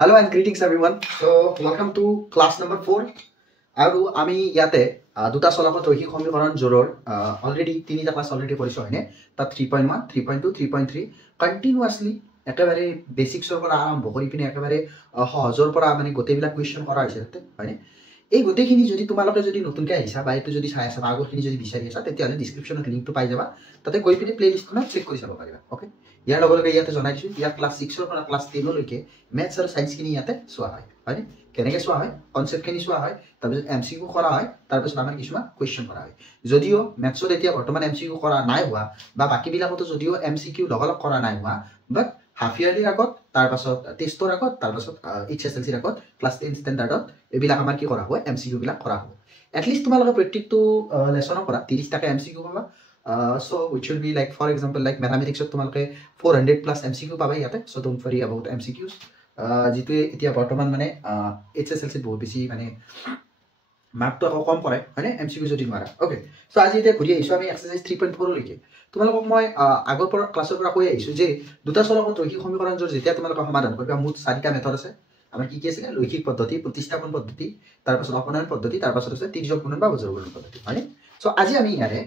Hello and greetings everyone. So welcome to class number 4. Aru ami yate duta solakot rohik samikoron joror already tinita class already koriso hoine ta 3.1 3.2 3.3 continuously ekebare basics or pora arambho kori pine ekebare sahojor pora mane gotebila question kora hoise tete hoine এই গোটেইখিনি যদি তোমালোকে যদি নতুনকৈ আহিছা বা এইটো যদি চাই আছা বা আগৰখিনি যদি বিচাৰি আছা তেতিয়াহ'লে ডিছক্ৰিপশ্যনত লিংকটো পাই যাবা তাতে গৈ পিনে প্লেলিষ্টখনত চেক কৰি চাব পাৰিবা ওকে ইয়াৰ লগে লগে ইয়াতে জনাই দিছোঁ ইয়াত ক্লাছ 6 ৰ পৰা ক্লাছ 10 লৈকে মেথছ আৰু সায়েন্সখিনি ইয়াতে চোৱা হয় হয়নে কেনেকৈ চোৱা হয় কনচেপ্টখিনি চোৱা হয় তাৰপিছত এমচিকিউ কৰা হয় তাৰপিছত আমাৰ কিছুমান কুৱেশ্যন কৰা হয় যদিও মেথছত এতিয়া বৰ্তমান এমচিকিউ কৰা নাই হোৱা বা বাকীবিলাকতো যদিও এমচিকিউ লগালগ কৰা নাই হোৱা বাট হাফ ইয়াৰলিৰ আগত তাৰপাছত টেষ্টৰ আগত তাৰপাছত HSLCৰ আগত ক্লাছ 10 ষ্টেণ্ডাৰ্ডত এইবিলাক আমাৰ কি কৰা হ'ব এমচিকিউ বিলাক কৰা হ'ব এটলিষ্ট তোমালোকে প্ৰত্যেকটো লেছনৰ পৰা 30 টাকা এমচিকিউ পাবা so which will be like for example like mathematics ত তোমালোকে 400 plus এমচিকিউ পাবা ইয়াতে so don't worry about MCQs যেটো এতিয়া বৰ্তমান মানে HSLC বহুত বেছি মানে মাৰ্কটো আকৌ কম কৰে হয়নে এমচিকিউ যদি নোৱাৰা ওকে সো আজি এতিয়া ঘূৰি আহিছো আমি এক্সাৰসাইজ 3.4 লৈকে তোমালোকক মই আগৰ পৰা ক্লাছৰ পৰা কৈ আহিছো যে দুটা চলকত ৰৈখিক সমীকৰণৰ যেতিয়া তোমালোকে সমাধান কৰিবা মুঠ 4টা মেথড আছে আমাৰ কি আছে লৈখিক পদ্ধতি প্ৰতিস্থাপন পদ্ধতি তাৰপাছত অপনয়ন পদ্ধতি তাৰপাছত আছে তিৰ্যক গুণন বা বজ্ৰ গুণন পদ্ধতি হয়নে সো আজি আমি ইয়াৰে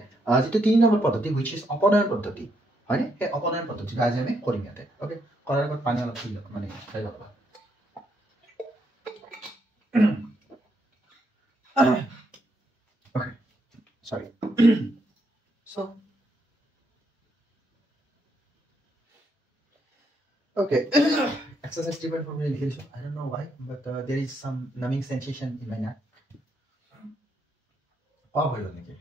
যেটো 3 নম্বৰ পদ্ধতি which is অপনয়ন পদ্ধতি হয়নে এই অপনয়ন পদ্ধতিটো আজি আমি কৰিম ইয়াতে ওকে কৰাৰ আগত পানী অলপ খাই মানে খাই লবা okay sorry so okay exercise 3.4 really feels I don't know why but there is some numbing sensation in my neck oh hold on okay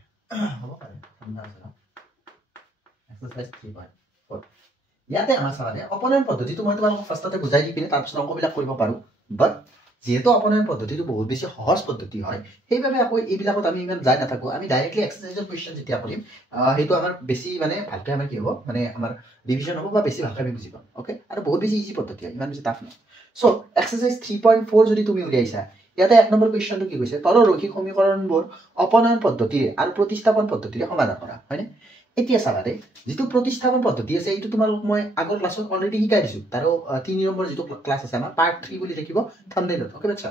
exercise 3.4 ইয়াতে আমাৰ সামনে অপনয়ন পদ্ধতিটো মই তোমাক ফাৰ্ষ্টতে বুজাই দি পিনে তাৰপিছত অংকবিলাক কৰিব পাৰো বাট যেহেতু অপনয়ন পদ্ধতিটো বহুত বেছি সহজ পদ্ধতি হয় সেইভাবে আকৌ এইবিলাকত আমি ইমান যাই নাথাকো আমি ডাইৰেক্টলি এক্সাৰসাইজৰ কোৱেশ্চন যেতিয়া কৰিম হেতু আমাৰ বেছি মানে ভালকৈ আমাৰ কি হ'ব মানে আমাৰ ৰিভিজন হ'ব বা বেছি ভালকৈ আমি বুজি পাম ওকে আৰু বহুত বেছি ইজি পদ্ধতি হয় ইমান বেছি টাফ নহয় সো এক্সাৰসাইজ 3.4 যদি তুমি উলিয়াইছা ইয়াতে এক নম্বৰ কোৱেশ্চনটো কি কৈছে তলৰ ৰৈখিক সমীকৰণবোৰ অপনয়ন পদ্ধতিৰে আৰু প্ৰতিস্থাপন পদ্ধতিৰে সমাধান কৰা হয়নে এতিয়া চাবাতে যেটো প্ৰতিস্থাপন পদ্ধতি আছে এইটো তোমালোক মই আগৰ ক্লাছত অলৰেডি শিকাই দিছো তাৰো 3 নম্বৰ যেটো ক্লাছ আছে আমাৰ পাৰ্ট 3 বুলি দেখিব থাম্বনেইলত ওকে বাচ্চা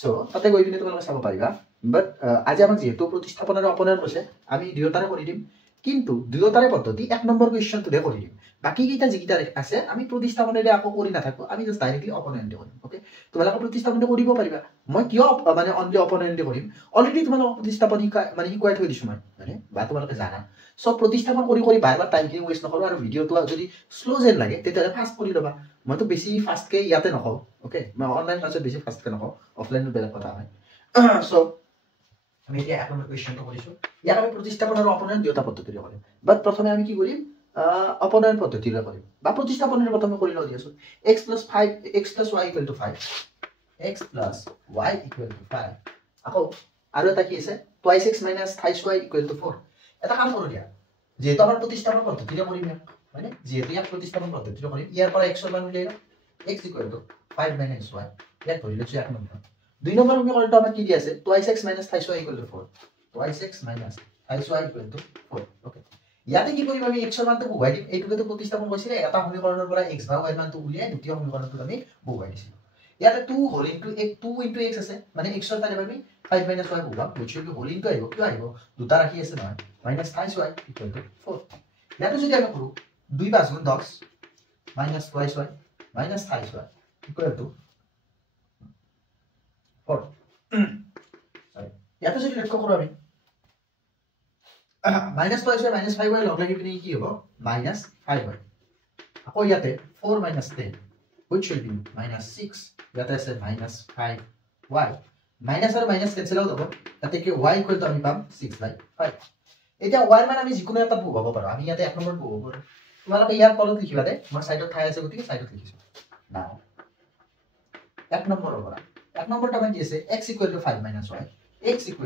সো তাতে গৈ পিনে তোমালোকে চাব পাৰিবা বাট আজি আমাক যেহেতু প্ৰতিস্থাপন আৰু অপনয়ন কৈছে আমি দুয়োটাৰে কৰি দিম কিন্তু দুয়োটাৰে পদ্ধতি এক নম্বৰ কোৱেশ্চনটোৰে কৰি দিম বাকি কিটা যিকিটা আছে আমি প্ৰতিস্থাপনেৰে আকৌ কৰি নাথাকো আমি জাস্ট ডাইৰেক্টলি অপনয়নৰে কৰিম ওকে তোমালোকে প্ৰতিস্থাপনটো কৰিব পাৰিবা মই কিয় মানে অনলি অপনয়নৰে কৰিম অলৰেডি তোমালোকক প্ৰতিস্থাপন মানে শিকাই থৈ দিছো মই মানে বা তোমালোকে জানা সব প্ৰতিস্থাপন কৰি কৰি বাৰবাৰ টাইমখিনি ওয়েষ্ট নকৰো আৰু ভিডিওটো যদি স্লো যেন লাগে তেতিয়ালে ফাস্ট কৰি লবা মইতো বেছি ফাস্টকে ইয়াতে নকওঁ ওকে মই অনলাইন ক্লাছত বেছি ফাস্টকে নকওঁ অফলাইনত বেলেগ কথা হয় সো আমি এতিয়া এক নম্বৰ কোৱেশ্চনটো কৰিছো ইয়াক আমি প্ৰতিস্থাপন আৰু অপনয়ন দুটা পদ্ধতিৰে কৰিম বাট প্ৰথমে আমি কি কৰিম অপনয়ন পদ্ধতিৰে কৰিম বা প্ৰতিস্থাপনেৰে প্ৰথমে কৰি লও দিয়াছো x + 5 x + y = 5 x + y = 5 আকৌ আৰু এটা কি আছে 2x - 3y = 4 এটা কাম কৰো দিয়া যেহেতু আমাৰ প্ৰতিস্থাপন পদ্ধতিৰে কৰিম মানে যেহেতু ইয়াক প্ৰতিস্থাপন পদ্ধতিৰে কৰিম ইয়াৰ পৰা x ৰ মান উলিয়াই x = 5 - y ইয়াক ধৰি লৈছো এক নম্বৰ দুই নম্বৰ সমীকৰণটো আমাৰ কি দি আছে 2x - 3y = 4 2x - 3y = 4 okay ইয়াতে কি কৰিম আমি x ৰ মানটো বহুৱাই দিম এইটোকে প্ৰতিস্থাপন কৰিছিলে এটা সমীকৰণৰ পৰা x বা y মানটো উলিয়াই দ্বিতীয় সমীকৰণটো আমি বহুৱাই দিছিলো ইয়াতে 2 whole into 2 x আছে মানে x ৰ ফালে আমি 5 - y বহুৱাম which will be whole into আহিব কি আহিব দুটা ৰাখি আছে নহয় -3y = 4 ইয়াতে যদি আমি কৰো 2 * 5 = 10 -2y -3y = 4 sorry ইয়াতে যদি লক্ষ্য কৰো আমি -2y -5y লগ লাগি পিনে কি হ'ব -5y আকৌ ইয়াতে 4 - 10 which will be -6 ইয়াতে আছে -5y মাইনাস আৰু মাইনাস কেনসেল আউট হ'ব তাতে কি y = আমি পাম 6/5 এতিয়া y মান আমি যিকোনো এটা বহুৱাব পাৰো আমি ইয়াতে এক নম্বৰ বহুৱাব পাৰো তোমালোকে ইয়াৰ তলত লিখিবা দে মই সাইডত ঠাই আছে গতিকে সাইডত লিখিছো না এক নম্বৰৰ পৰা এক নম্বৰটা মানে কি আছে x = 5 - y x =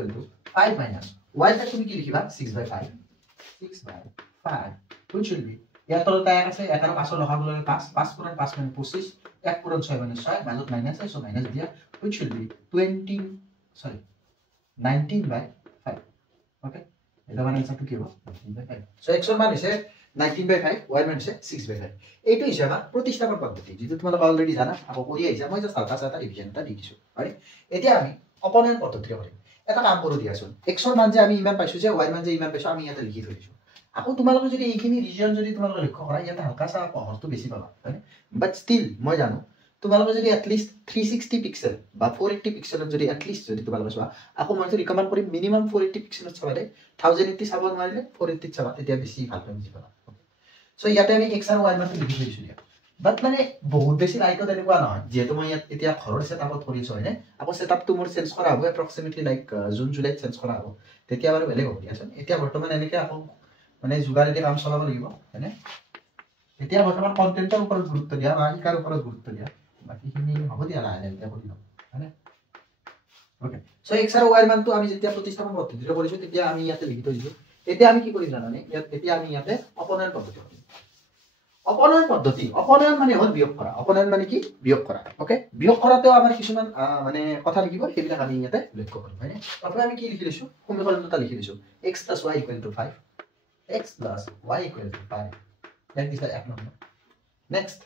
5 - y টা তুমি কি লিখিবা 6/5 which will be ইয়াৰ তলত এক আছে এক আৰু 5 লগাব ললে 5 5 * 5 = 25 1 * 6 = 6 মাজত মাইনাস আছে সো মাইনাস দিয়া which will be 19/5 okay এটা মানে আনসারটো কি হ'ব 19/5 সো x ৰ মান হৈছে 19/5 y মান হৈছে 6/5 এইটো হৈছে আমাৰ প্ৰতিস্থাপন পদ্ধতি যেটো তোমালোক অলৰেডি জানা আকৌ কৰি আহিছা মই জাস্ট আলকা এটা ৰিভিজন এটা দি দিছো হয় এতিয়া আমি অপনয়ন পদ্ধতিৰে কৰিম এটা কাম কৰো দিয়াচোন x ৰ মান যে আমি ইমান পাইছো যে y ৰ মান যে ইমান পাইছো আমি ইয়াতে লিখি থৈ দিছো আকৌ তোমালোক যদি এইখিনি ৰিজন যদি তোমালোক লক্ষ্য কৰা ইয়াতে হালকা সা পহৰটো বেছি পাবা হয় বাট ষ্টিল মই জানো তোমালোক যদি এট লিষ্ট 360 পিক্সেল বা 480 পিক্সেলত যদি এট লিষ্ট যদি তোমালোক চোৱা আকৌ মই ৰিকমেন্ড কৰিম মিনিমাম 480 পিক্সেলত চাবা দে 1080 চাব নোৱাৰিলে 480 চাবা তেতিয়া বেছি ভাল বুজি পাবা সো ইয়াতে আমি x আৰু y মানটো লিখি থৈছো দিয়া বাট মানে বহুত বেছি লাইকত এনেকুৱা নহয় যেহেতু মই ইয়াত এতিয়া ঘৰৰ সেটআপত কৰিছো হয়নে আকৌ সেটআপটো মোৰ চেঞ্জ কৰা হ'ব approximately like June July change কৰা হ'ব তেতিয়া বাৰু বেলেগ হ'ব দিয়াচোন এতিয়া বৰ্তমান এনেকৈ আকৌ মানে যোগাৰেদি কাম চলাব লাগিব হয়নে এতিয়া বৰ্তমান কন্টেন্টৰ ওপৰত গুৰুত্ব দিয়া বা শিকাৰ ওপৰত গুৰুত্ব দিয়া বাকিখিনি হ'ব দিয়া লাহে লাহে কৰি লম হয়নে ওকে সো x আৰু y মানটো আমি যেতিয়া প্ৰতিস্থাপন পদ্ধতিৰে কৰিছো তেতিয়া আমি ইয়াতে লিখি থৈছো এতিয়া আমি কি কৰিম জানানে এতিয়া আমি ইয়াতে অপনয়ন পদ্ধতি কৰিম অপনয়ন পদ্ধতি অপনয়ন মানে হল বিয়োগ কৰা অপনয়ন মানে কি বিয়োগ কৰা ওকে বিয়োগ কৰাতেও আমাৰ কিছুমান মানে কথা লিখিব সেইবিলাক আমি ইয়াতে লক্ষ্য কৰিম হয়নে প্ৰথমে আমি কি লিখি দিছো সমীকৰণটা লিখি দিছো x + y = 5 x + y = 5 that is the এক number next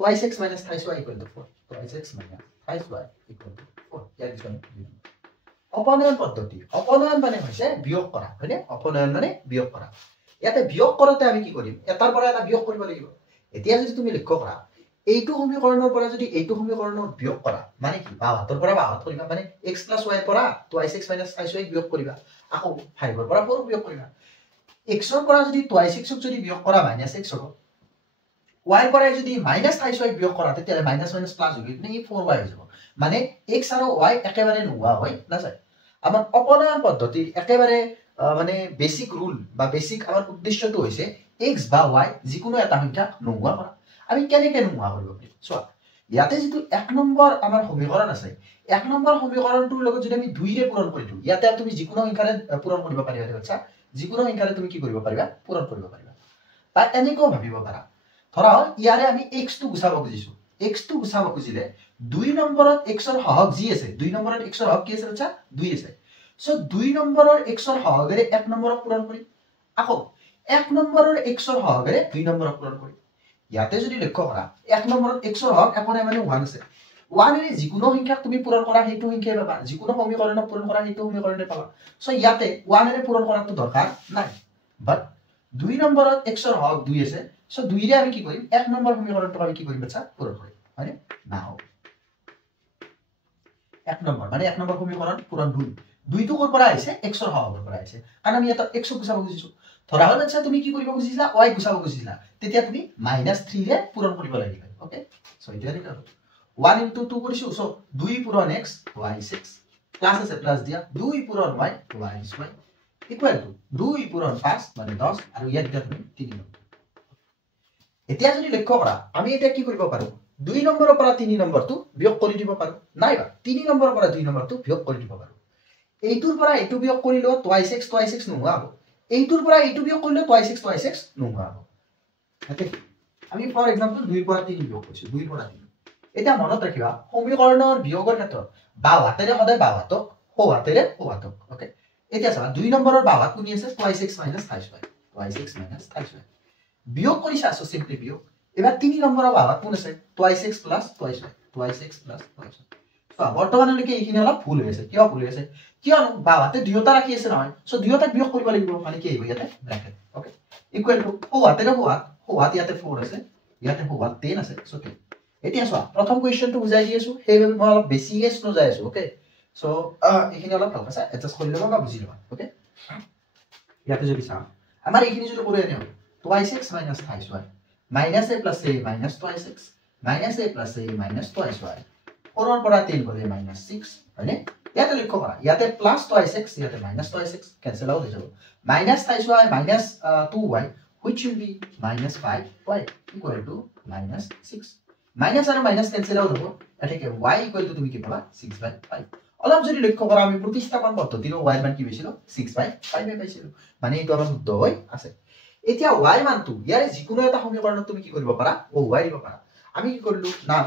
2x - 3y = 4 2x - 3y = 4 that is one অপনয়ন পদ্ধতি অপনয়ন মানে হৈছে বিয়োগ কৰা হয়নে অপনয়ন মানে বিয়োগ কৰা ইয়াতে বিয়োগ কৰোতে আমি কি কৰিম এটাৰ পৰা এটা বিয়োগ কৰিব লাগিব এতিয়া যদি তুমি লক্ষ্য কৰা এইটো সমীকৰণৰ পৰা যদি এইটো সমীকৰণৰ বিয়োগ কৰা মানে কি বাও হাতৰ পৰা বাও হাত কৰিবা মানে x + y ৰ পৰা 2x - 3y বিয়োগ কৰিবা আকৌ 5 ৰ পৰা 4 বিয়োগ কৰিবা x ৰ পৰা যদি 2x ক যদি বিয়োগ কৰা -x হ'ব y ৰ পৰা যদি -3y বিয়োগ কৰা তেতিয়া - প্লাস হৈ কিনে 4y হৈ যাব মানে x আৰু y একেবাৰে নোহোৱা হয় না যায় আমাৰ অপনয়ন পদ্ধতিৰ একেবাৰে মানে বেসিক ৰুল বা বেসিক আমাৰ উদ্দেশ্যটো হৈছে x বা y যিকোনো এটা সংখ্যা নোহোৱা কৰা আমি কেনেকৈ নোহোৱা কৰিব পাৰিম চোৱা ইয়াতে যেটো 1 নম্বৰ আমাৰ সমীকৰণ আছে 1 নম্বৰ সমীকৰণটোৰ লগত যদি আমি 2 ৰে পূৰণ কৰি দিও ইয়াতে তুমি যিকোনো সংখ্যাৰে পূৰণ কৰিব পাৰিবা বাচ্চা যিকোনো সংখ্যাৰে তুমি কি কৰিব পাৰিবা পূৰণ কৰিব পাৰিবা বা এনেকৈ ভাবিব পাৰা ধৰা হল ইয়াৰে আমি x টো গুচাব খুজিছো x টো গুচাব খুজিলে 2 নম্বৰত x ৰ হৰক যি আছে 2 নম্বৰত x ৰ হৰক কি আছে বাচ্চা 2 আছে সো 2 নম্বৰৰ x ৰ হৰগৰে 1 নম্বৰক পূৰণ কৰি আকৌ 1 নম্বৰৰ x ৰ হৰগৰে 2 নম্বৰক পূৰণ কৰি ইয়াতে যদি লক্ষ্য কৰা 1 নম্বৰত x ৰ হৰক একোনে মানে 1 আছে 1 এৰে যিকোনো সংখ্যাক তুমি পূৰণ কৰা হেতু সংখ্যাই পাবা যিকোনো সমীকৰণক পূৰণ কৰা হেতু সমীকৰণে পাবা সো ইয়াতে 1 এৰে পূৰণ কৰাটো দৰকাৰ নাই বাট 2 নম্বৰত x ৰ হৰক 2 আছে সো 2 ৰে আমি কি কৰিম 1 নম্বৰ সমীকৰণটো আমি কি কৰিম বাচ্চা পূৰণ কৰিম হয়নে নাও 1 নম্বৰ মানে 1 নম্বৰ সমীকৰণ পূৰণ 2 টো কৰ পৰা আহিছে x ৰ হৰৰ পৰা আহিছে কাৰণ আমি এটা x গুচাব খুজিছো ধৰা হল আচ্ছা তুমি কি কৰিব খুজিছিলা y গুচাব খুজিছিলা তেতিয়া তুমি -3 ৰে পূৰণ কৰিব লাগিব ওকে সো এটা লিখা 1 * 2 কৰিছো সো 2 পূৰণ x y 6 প্লাস আছে প্লাস দিয়া 2 পূৰণ y y y equal to 2 পূৰণ 5 মানে 10 আৰু ইয়াত দিয়া তুমি 3 নম্বৰ এতিয়া যদি লক্ষ্য কৰা আমি এটা কি কৰিব পাৰো 2 নম্বৰৰ পৰা 3 নম্বৰটো বিয়োগ কৰি দিব পাৰো নাইবা 3 নম্বৰৰ পৰা 2 নম্বৰটো বিয়োগ কৰি দিব পাৰো এইটোৰ পৰা এইটো বিয়োগ কৰিলো 2x নোহোৱা হ'ব এইটোৰ পৰা এইটো বিয়োগ কৰিলে 2x নোহোৱা হ'ব ওকে আমি ফৰ এক্সাম্পল 2 ৰ পৰা 3 বিয়োগ কৰিছো 2 ৰ পৰা 3 এটা মনত ৰাখিবা সমীকৰণৰ বিয়োগৰ ক্ষেত্ৰত বাও হাতেৰে সদায় বাও হাতক সো হাতেৰে সো হাতক ওকে এতিয়া চাবা 2 নম্বৰৰ বাও হাত কোনি আছে 2x - 3y বিয়োগ কৰিছা সো সিম্পলি বিয়োগ এবাৰ 3 নম্বৰৰ বাও হাত কোন আছে 2x + 2y বৰ্তমানলৈকে এইখিনি অলপ ভুল হৈ আছে কিয় ভুল হৈ আছে কিয়নো বাওহাতে দুয়োটা ৰাখি আছে নহয় সো দুয়োটা বিয়োগ কৰিব লাগিব মানে কি আহিব ইয়াতে ব্ৰেকেট ওকে ইকুৱেল টু সোহাতেৰে সোহাত ইয়াতে 4 আছে ইয়াতে সোহাত 10 আছে সো 10 এতিয়া চোৱা প্ৰথম কোৱেশ্চনটো বুজাই দি আছো সেইবাবে মই অলপ বেছি স্লো যাই আছো ওকে সো এইখিনি অলপ ভালকৈ এডজাস্ট কৰি ল'বা বা বুজি ল'বা ওকে ইয়াতে যদি চাও আমাৰ এইখিনি যদি কৰি আনিও 2x - 3y -a + a - 2x -a + a - 2y 4 ৰ পৰা 3 গলে -6 হয়নে ইয়াতে লক্ষ্য কৰা ইয়াতে প্লাস 2x ইয়াতে -2x কেনসেল আউট হৈ যাব -3y -2y which will be -5y equal to -6 minus আৰু মাইনাস কেনসেল আউট হ'ব এটাকে y equal to তুমি কি পাবা 6/5 অলপ যদি লক্ষ্য কৰা আমি প্ৰতিস্থাপন পদ্ধতিৰ y মান কি পাইছিলো 6/5 এ পাইছিলো মানে এইটো আমাৰ শুদ্ধ হৈ আছে এতিয়া y মানটো ইয়াৰে যিকোনো এটা সমীকৰণত তুমি কি কৰিব পাৰা ও y দিব পাৰা আমি কি কৰিলো না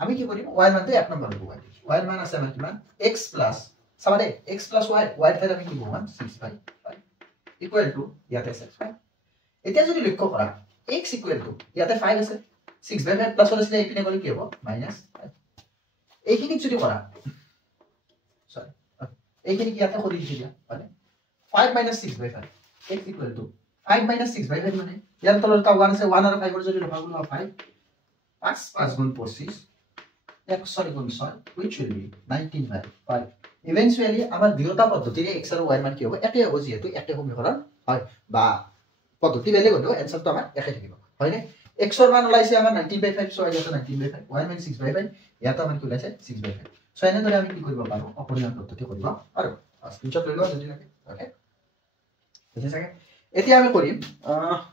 আমি কি কৰিম y মানটো 1 নম্বৰ হ'ব y ৰ মান আছে আমাৰ কিমান x প্লাস চাবা দে x প্লাস y y ৰ ঠাইত আমি কি পাম 6/5 ইকুৱেল টু ইয়াতে আছে 5 এতিয়া যদি লক্ষ্য কৰা x ইকুৱেল টু ইয়াতে 5 আছে 6/5 প্লাস আছে এইপিনে গলে কি হ'ব -5 এইখিনিক যদি কৰা সৰি এইখিনি কি ইয়াতে কৰি দিছি দিয়া মানে 5 - 6/5 x ইকুৱেল টু 5 - 6/5 মানে ইয়াৰ তলত এটা 1 আছে 1 আৰু 5 ৰ যদি লগাব লোৱা 5 5 গুণ 25 1 গুণ 6 which will be 19/5 eventually আমাৰ দুয়োটা পদ্ধতিৰে x আৰু y মান কি হ'ব একে হ'ব যেহেতু একে সমীকৰণ হয় বা পদ্ধতি বেলেগ হলেও এনসাৰটো আমাৰ একে থাকিব হয় নে x ৰ মান ওলাইছে আমাৰ 19/5 সো ইয়াতে 19/5 y মান 6/5 ইয়াতে আমাৰ কি ওলাইছে 6/5 সো এনেদৰে আমি কি কৰিব পাৰো অপৰিহাৰ্য পদ্ধতি কৰিব পাৰো স্ক্ৰিনশ্বট লৈ লোৱা যদি লাগে ওকে বুজি চাগে এতিয়া আমি কৰিম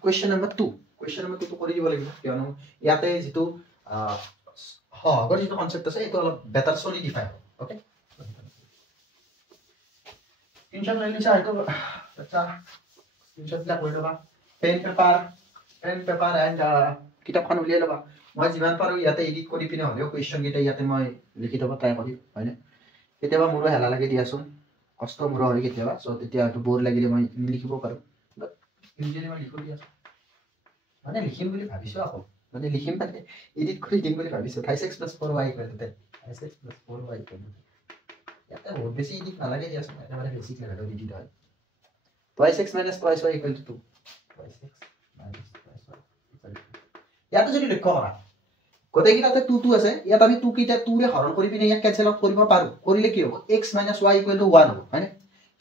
কোৱেশ্চন নম্বৰ 2 কোৱেশ্চন নম্বৰ 2 কৰি দিব লাগিব কিয়নো ইয়াতে যেটো আগৰ যেটো কনসেপ্ট আছে এটো অলপ বেটাৰ সলিডিফাই হ'ব ওকে স্ক্ৰিনশ্বট লৈ লিছা এটো আচ্ছা স্ক্ৰিনশ্বট লা কৰি লবা পেন পেপাৰ এন্ড কিতাপখন উলিয়াই লবা মই যিমান পাৰো ইয়াতে এডিট কৰি পিনে হলেও কোৱেশ্চন গিটা ইয়াতে মই লিখি দবা ট্ৰাই কৰিম হয়নে কেতিয়াবা মোৰো হেলা লাগে দিয়াছোন কষ্ট মোৰ হয় কেতিয়াবা সো তেতিয়া এটো বৰ লাগিলে মই লিখিব পাৰো ইউজুৱেলি মই লিখো দিয়া মানে লিখিম বুলি ভাবিছো আকৌ মানে লিখিম মানে এডিট কৰি দিম বুলি ভাবিছো 5x + 4y = 5x + 4y ইয়াতে বহুত বেছি এডিট নালাগে দিয়াছোন এটা মানে বেসিক লেভেলৰ এডিট হয় 2x - 2y = 2 2x - 2y ইয়াতে যদি লক্ষ্য কৰা গোটেইকিটাতে 2 2 আছে ইয়াত আমি 2 কিটা 2 ৰে হৰণ কৰি পিনে ইয়াক ক্যান্সেল আউট কৰিব পাৰো কৰিলে কি হ'ব x - y = 1 হ'ব হয়নে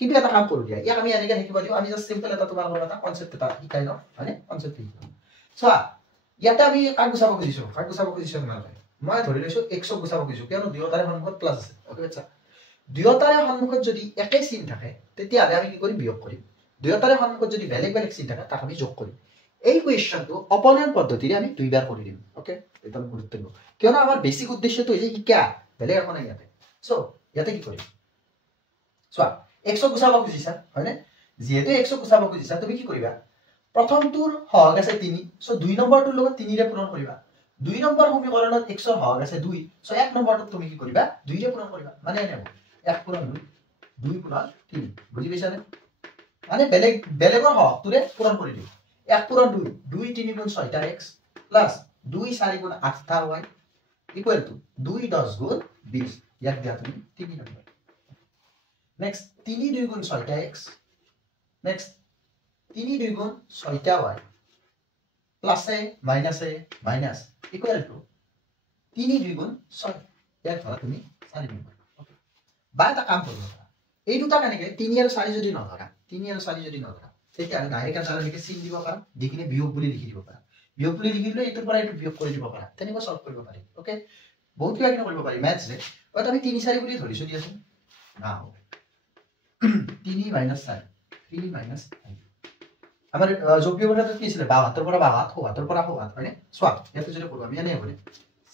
কিন্তু এটা কাম কৰো দিয়া ইয়াক আমি এনেকৈ লিখিব দিও আমি জাস্ট সিম্পল এটা তোমাৰ এটা কনসেপ্ট এটা শিকাই ন মানে কনসেপ্ট লিখো চোৱা ইয়াতে আমি কাক গুছাব খুজিছো মানে মই ধৰি লৈছো x ক গুছাব খুজিছো কিয়নো দুয়োটাৰে সন্মুখত প্লাস আছে ওকে আচ্ছা দুয়োটাৰে সন্মুখত যদি একে চিন থাকে তেতিয়া আমি কি কৰিম বিয়োগ কৰিম দুয়োটাৰে সন্মুখত যদি বেলেগ বেলেগ চিন থাকে তাক আমি যোগ কৰিম এই কোৱেশ্চনটো অপনয়ন পদ্ধতিৰে আমি দুইবাৰ কৰি দিম ওকে এটা গুৰুত্বপূৰ্ণ কিয়নো আমাৰ বেসিক উদ্দেশ্যটো এই যে শিকা বেলেগ একো নাই ইয়াতে সো ইয়াতে কি কৰিম চোৱা x ক গুছাব খুজিছা হয়নে যেহেতু x ক গুছাব খুজিছা তুমি কি কৰিবা প্ৰথমটোৰ হৰণ আছে 3 সো 2 নম্বৰটোৰ লগত 3 ৰে পূৰণ কৰিবা 2 নম্বৰ সমীকৰণত x ৰ হৰণ আছে 2 সো 1 নম্বৰটো তুমি কি কৰিবা 2 ৰে পূৰণ কৰিবা মানে এনে হ'ব 1 পূৰণ 2 2 পূৰণ 3 বুজি পাইছানে মানে বেলেগৰ হৰণটোৰে পূৰণ কৰি দিও 1 পূৰণ 2 2 3 গুণ 6 টা x প্লাস 2 4 গুণ 8 টা y ইকুৱেল টু 2 10 গুণ 20 ইয়াক দিয়া তুমি 3 নম্বৰ নেক্সট 3 2 গুণ 6 টা x নেক্সট 3 2 গুণ 6 টা y plus A minus equal to 3 2 গুণ 6 ইয়াক ধৰা তুমি 4 নম্বৰ ওকে বা এটা কাম কৰিব এই দুটা কেনেকৈ 3 আৰু 4 যদি নধৰা 3 আৰু 4 যদি নধৰা তেতিয়া আমি ডাইৰেক্ট আনসাৰ লিখি চিন দিব পাৰা দিকিনে বিয়োগ বুলি লিখি দিব পাৰা বিয়োগ বুলি লিখিলে এটোৰ পৰা এটো বিয়োগ কৰি দিব পাৰা তেনেকৈ সলভ কৰিব পাৰি ওকে বহুত কিবা কিনো কৰিব পাৰি ম্যাথছ ৰে বাট আমি 3 4 বুলি ধৰিছো দিয়াছোন না 3 - 4 3 - 5 আমাৰ যোগবিয়োগ কথাটো কি ছিল 72 পৰা 72 72 পৰা 72 হয়নে সোৱা ইয়াতে যদি কৰো আমি এনে হ'ব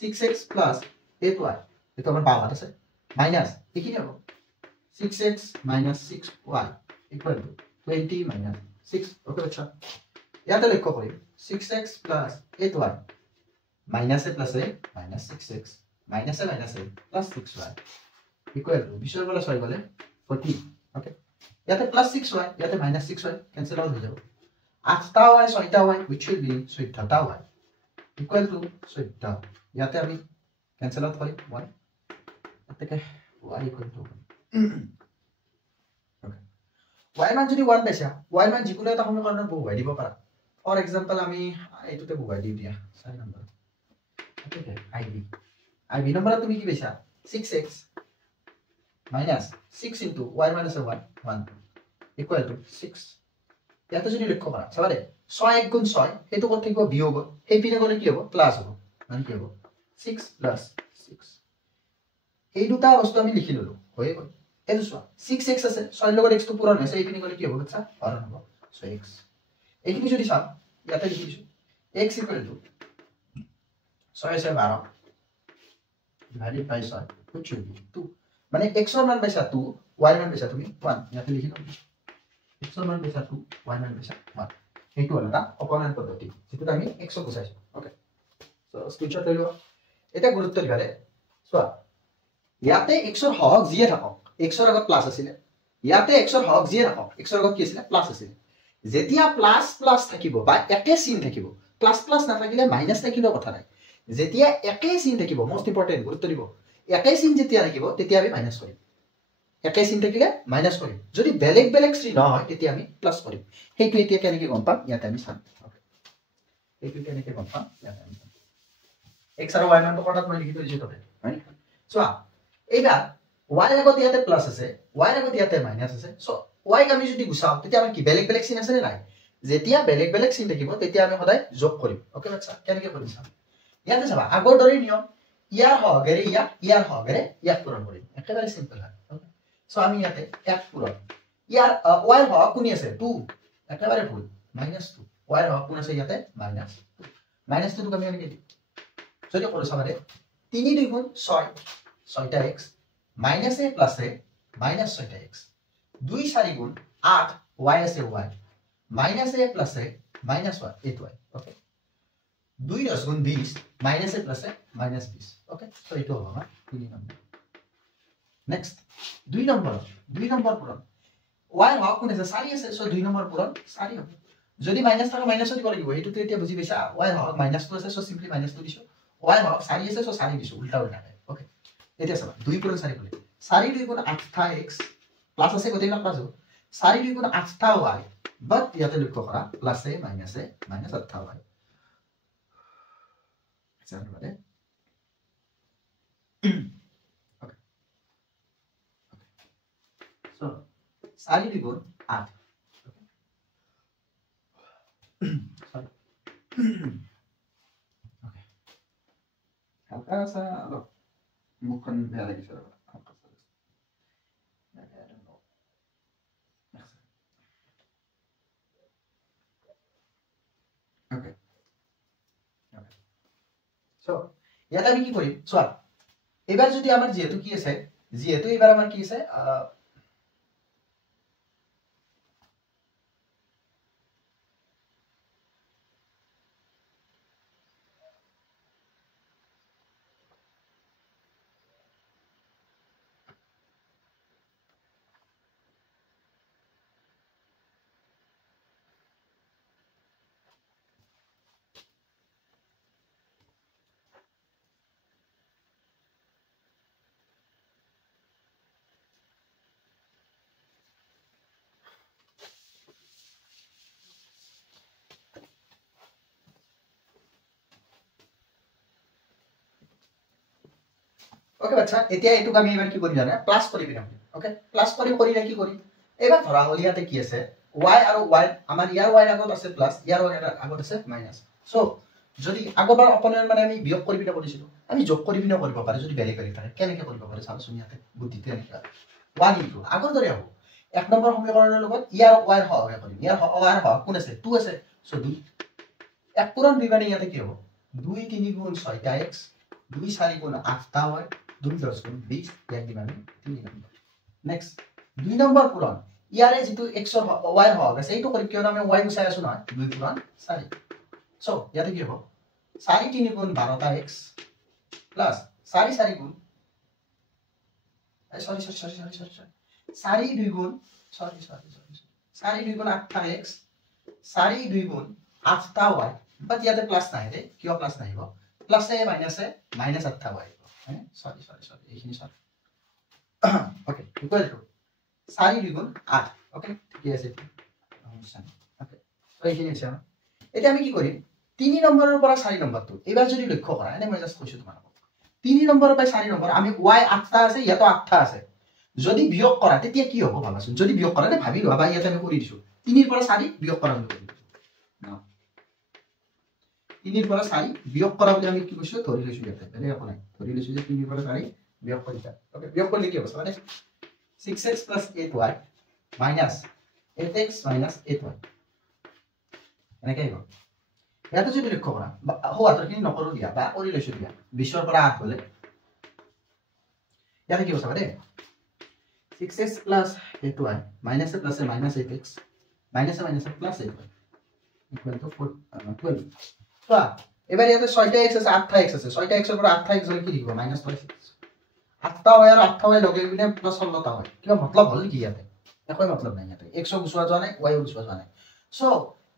6x + 8y এটো আমাৰ 72 আছে মাইনাস এইখিনি হ'ব 6x - 6y = 20 - 6 ওকে আচ্ছা ইয়াতে লক্ষ্য কৰিম 6x + 8y minus a plus a minus 6x minus a plus 6y equal to বিশৰ পৰা 6 গলে 40 ওকে ইয়াতে plus 6y ইয়াতে minus 6y cancel out হৈ যাব 8টা y 6টা y which will be 14টা y equal to 14 ইয়াতে আমি cancel out কৰিম 1 এতকে y equal to y মান যদি 1 পাইছা y মান যিকোনো এটা সমীকৰণত বহুৱাই দিব পাৰা ফৰ এক্সাম্পল আমি এইটোতে বহুৱাই দিম দিয়া 4 নম্বৰ ওকে ib নম্বৰ তুমি কি পাইছা 6x minus 6 into y minus 1 1 equal to 6 ইয়াতে যদি লক্ষ্য কৰা চাবাৰে 6 1 গুণ 6 হেতু কত থাকিব বিয়োগ সেই পিনে গলে কি হ'ব প্লাস হ'ব মানে কি হ'ব 6 plus 6 এই দুটা বস্তু আমি লিখি ললো হৈ গল এটো চোৱা 6x আছে 6 লগত x টো পূৰণ হৈছে এই পিনে গলে কি হ'ব বাচ্চা হৰণ হ'ব সো x এইখিনি যদি চাও ইয়াতে লিখি দিছো x equal to 6 আছে 12 divided by 6 which will be 2 মানে x ৰ মান পাইছা 2 y ৰ মান পাইছা তুমি 1 ইয়াতে লিখি লও x ৰ মান পাইছা 2 y ৰ মান পাইছা 1 এইটো হল এটা অপনয়ন পদ্ধতি যেটো আমি x ক বুজাইছো ওকে সো স্ক্ৰিনশ্বট লৈ লোৱা এটা গুৰুত্ব দিবাৰে চোৱা ইয়াতে x ৰ হক জিয়ে থাকক x ৰ আগত প্লাস আছিল ইয়াতে x ৰ হক জিয়ে থাকক x ৰ আগত কি আছিল প্লাস আছিল যেতিয়া প্লাস প্লাস থাকিব বা একে চিন থাকিব প্লাস প্লাস নাথাকিলে মাইনাস থাকিলেও কথা নাই যেতিয়া একে চিন থাকিব মোস্ট ইম্পৰ্টেন্ট গুৰুত্ব দিব একে চিন যেতিয়া থাকিব তেতিয়া আমি মাইনাস কৰিম একে চিন থাকিলে মাইনাস কৰিম যদি বেলেগ বেলেগ চিন হয় তেতিয়া আমি প্লাস কৰিম সেইটো এতিয়া কেনেকৈ গম পাম ইয়াতে আমি চাম এইটো কেনেকৈ গম পাম ইয়াতে আমি x আৰু y মানটো কটাত মই লিখি থৈছো ততে হয় চোৱা এইবাৰ y আগত ইয়াতে প্লাস আছে y আগত ইয়াতে মাইনাস আছে সো y আমি যদি গুছাও তেতিয়া আমাৰ কি বেলেগ বেলেগ চিন আছে নে নাই যেতিয়া বেলেগ বেলেগ চিন থাকিব তেতিয়া আমি সদায় যোগ কৰিম ওকে বাচ্চা কেনেকৈ কৰিম চাম ইয়াতে চাবা আগৰ দৰে নিয়ম ইয়াৰ হগেৰে ইয়াৰ হগেৰে ইয়াক পূৰণ কৰিম একেবাৰে সিম্পল হয় সো আমি ইয়াতে এক পূৰণ ইয়াৰ y ৰ হগ কোনি আছে 2 একেবাৰে ভুল -2 y ৰ হগ কোন আছে ইয়াতে -2 টো আমি এনেকৈ দিম যদি কৰো চাবাৰে 3 2 গুণ 6 6টা x minus a plus a minus 6টা x 2 4 গুণ 8 y আছে y minus a plus a minus 8y okay 2 10 গুণ 20 minus a plus a minus 20 okay তো এইটো হ'ব না 3 নম্বৰ নেক্সট 2 নম্বৰ পূৰণ y ৰ হগ কোন আছে 4 আছে সো 2 নম্বৰ পূৰণ 4 হ'ব যদি মাইনাস থাকে মাইনাসও দিব লাগিব এইটো এতিয়া বুজি পাইছা y ৰ হগ -2 আছে সো সিম্পলি -2 দিছো y ৰ হগ 4 আছে সো 4 দিছো উল্টা উল্টা ওকে এতিয়া চাবা 2 পূৰণ 4 কৰিলে 4 2 গুণ 8টা x প্লাস আছে গোটেইটা প্লাস হ'ব 4 2 গুণ 8টা y বাট ইয়াতে লক্ষ্য কৰা প্লাস a মাইনাস 8টা y এক্সাম্পল মানে ওকে সো 4 2 গুণ 8 sorry okay halka sa mukhan beya lagise halka sa I don't know okay so ইয়াত আমি কি কৰিম চোৱা এবাৰ যদি আমাৰ যেহেতু কি আছে যেহেতু এবাৰ আমাৰ কি আছে ওকে বাচ্চা এতিয়া এটুক আমি এবাৰ কি কৰিম জানা প্লাস কৰি দিম ওকে প্লাস কৰিলে কি কৰিম এবাৰ ধৰা হল ইয়াতে কি আছে y আৰু y আমাৰ ইয়াৰ y আগত আছে প্লাস ইয়াৰ y আগত আছে মাইনাস সো যদি আগৰবাৰ অপনয়ন মানে আমি বিয়োগ কৰি পিনে কৰিছিলো আমি যোগ কৰি পিনে কৰিব পাৰো যদি বেলেগ বেলেগ থাকে কেনেকৈ কৰিব পাৰো চাওচোন ইয়াতে বুদ্ধিতে এনেকা 1 ইনটু আগৰ দৰে হ'ব এক নম্বৰ সমীকৰণৰ লগত ইয়াৰ y ৰ হগ কৰিম ইয়াৰ y ৰ হগ কোন আছে 2 আছে সো 2 এক পূৰণ 2 মানে ইয়াতে কি হ'ব 2 3 গুণ 6টা x 2 4 গুণ 8টা y 2 10 গুণ 20 ইয়াক দিম আমি 3 নম্বৰ নেক্সট 2 নম্বৰ পূৰণ ইয়াৰে যেটো x ৰ y ৰ হগ আছে এইটো কৰি কিয় আমি y গুচাই আছো নহয় 2 পূৰণ 4 সো ইয়াতে কি হ'ব 4 3 গুণ 12টা x প্লাস 4 4 গুণ sorry 4 2 গুণ 4 2 গুণ 8টা x 4 2 গুণ 8টা y বাট ইয়াতে প্লাস নাই ৰে কিয় প্লাস নাই হ'ব প্লাস a মাইনাস 8টা y sorry এইখিনি sorry okay equal to 4 2 গুণ 8 okay ঠিক আছে okay তো এইখিনি আছে এতিয়া আমি কি কৰিম 3 নম্বৰৰ পৰা 4 নম্বৰটো এবাৰ যদি লক্ষ্য কৰা এনে মই জাস্ট কৈছো তোমাক 3 নম্বৰৰ পৰা 4 নম্বৰ আমি y 8টা আছে ইয়াতো 8টা আছে যদি বিয়োগ কৰা তেতিয়া কি হ'ব ভাবাচোন যদি বিয়োগ কৰা ভাবি লোৱা বা ইয়াতে আমি কৰি দিছো 3 ৰ পৰা 4 বিয়োগ কৰা আমি কৰি দিছো 3 ৰ পৰা 4 বিয়োগ কৰা বুলি আমি কি কৈছো ধৰি লৈছো ইয়াতে বেলেগ একো নাই ধৰি লৈছো যে 3 ৰ পৰা 4 বিয়োগ কৰিছা ওকে বিয়োগ কৰিলে কি হ'ব মানে 6x 8y 8x 8y এনেকৈ হ'ব ইয়াতে যদি লক্ষ্য কৰা হোৱাটোখিনি নকৰো দিয়া বা কৰি লৈছো দিয়া 20 ৰ পৰা 8 গলে ইয়াতে কি হ'ব চাবা দে 6x 8y minus a plus a minus 8x minus a plus 8y equal to 12 so এবারে ইয়াতে 6টা x আছে 8টা x আছে 6টা x এর উপর 8টা x হলে কি লিখব -6 8টা y আর 8টা y লগে মিলে প্লাস 16টা হয় কিবা মতলব হল কি ইয়াতে একই মতলব নাই ইয়াতে x গুছৱা যোৱা নাই y গুছৱা যোৱা নাই সো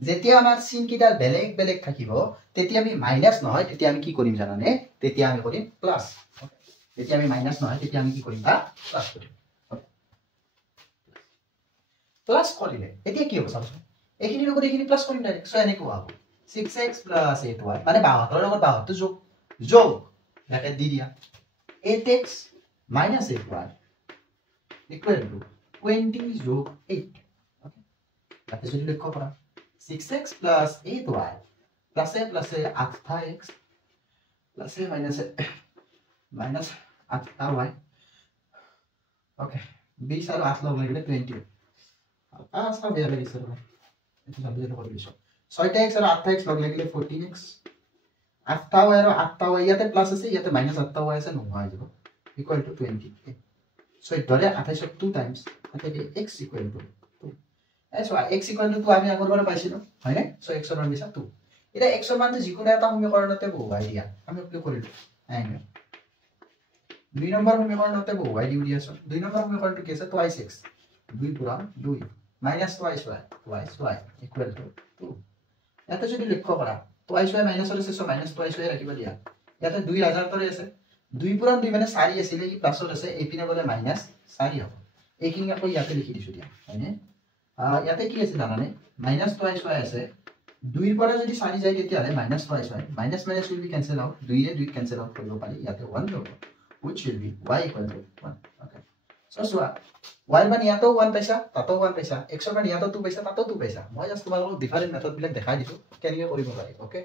যেতিয়া আমাৰ চিন কিডাল বেলেগ বেলেগ থাকিব তেতিয়া আমি মাইনাস নহয় তেতিয়া আমি কি কৰিম জানানে তেতিয়া আমি কৰিম প্লাস যেতিয়া আমি মাইনাস নহয় তেতিয়া আমি কি কৰিম বা প্লাস কৰিম প্লাস কৰিলে এতিয়া কি হ'ব চাওঁচোন এইখিনি লগত এইখিনি প্লাস কৰিম ডাইৰেক্ট সো এনেকৈ হ'ব 6x + 8y মানে 72 লগত 72 যোগ যোগ ব্র্যাকেট দি দিয়া 8x - 8y equal to 20 যোগ 8 ওকে তাতে যদি লক্ষ্য কৰা 6x + 8y plus a 8x plus a minus 8y okay 20 আৰু 8 লগ লাগিলে 20 সব বেয়া লাগিছে ৰবা এটো সাবজেক্ট কৰি দিছো 6x আৰু 8x লগ লাগিলে 14x 8y আৰু 8y ইয়াতে প্লাস আছে ইয়াতে মাইনাস 8y আছে নহয় যাব ইকুৱেল টু 20 সো ধৰে 28 ক 2 টাইমস তাতে x equal to 2 so x equal to 2 আমি আগৰবাৰ পাইছিলো হয়নে সো x ৰ মান দিছা 2 এটা x ৰ মানটো যিকোনো এটা সমীকৰণতে বহুৱাই দিয়া আমি কি কৰিলো আইনো 2 নম্বৰ সমীকৰণতে বহুৱাই দিও দিয়াছো 2 নম্বৰ সমীকৰণটো কি আছে twice x 2 পুৰা 2 minus twice y equal to 2 ইয়াতে যদি লক্ষ্য কৰা twice y minus আছে সো minus twice y ৰাখিব দিয়া ইয়াতে 2000 তৰে আছে 2 পুৰা 2 মানে 4 আছিল এই প্লাসৰ আছে এইপিনে গলে minus 4 হ'ব এইখিনি আকৌ ইয়াতে লিখি দিছো দিয়া হয়নে ইয়াতে কি আছে জানানে minus twice y আছে 2 ৰ পৰা যদি 4 যায় তেতিয়া হলে minus twice y minus minus will be cancel out 2 ৰে 2 cancel out কৰিব পাৰি ইয়াতে 1 হ'ব which will be y equal to 1 okay so y মান ইয়াতো 1 পাইছা তাতো 1 পাইছা x ৰ মান ইয়াতো 2 পাইছা তাতো 2 পাইছা মই জাস্ট তোমালোকক ডিফাৰেন্ট মেথড বিলাক দেখাই দিছো কেনেকৈ কৰিব পাৰি ওকে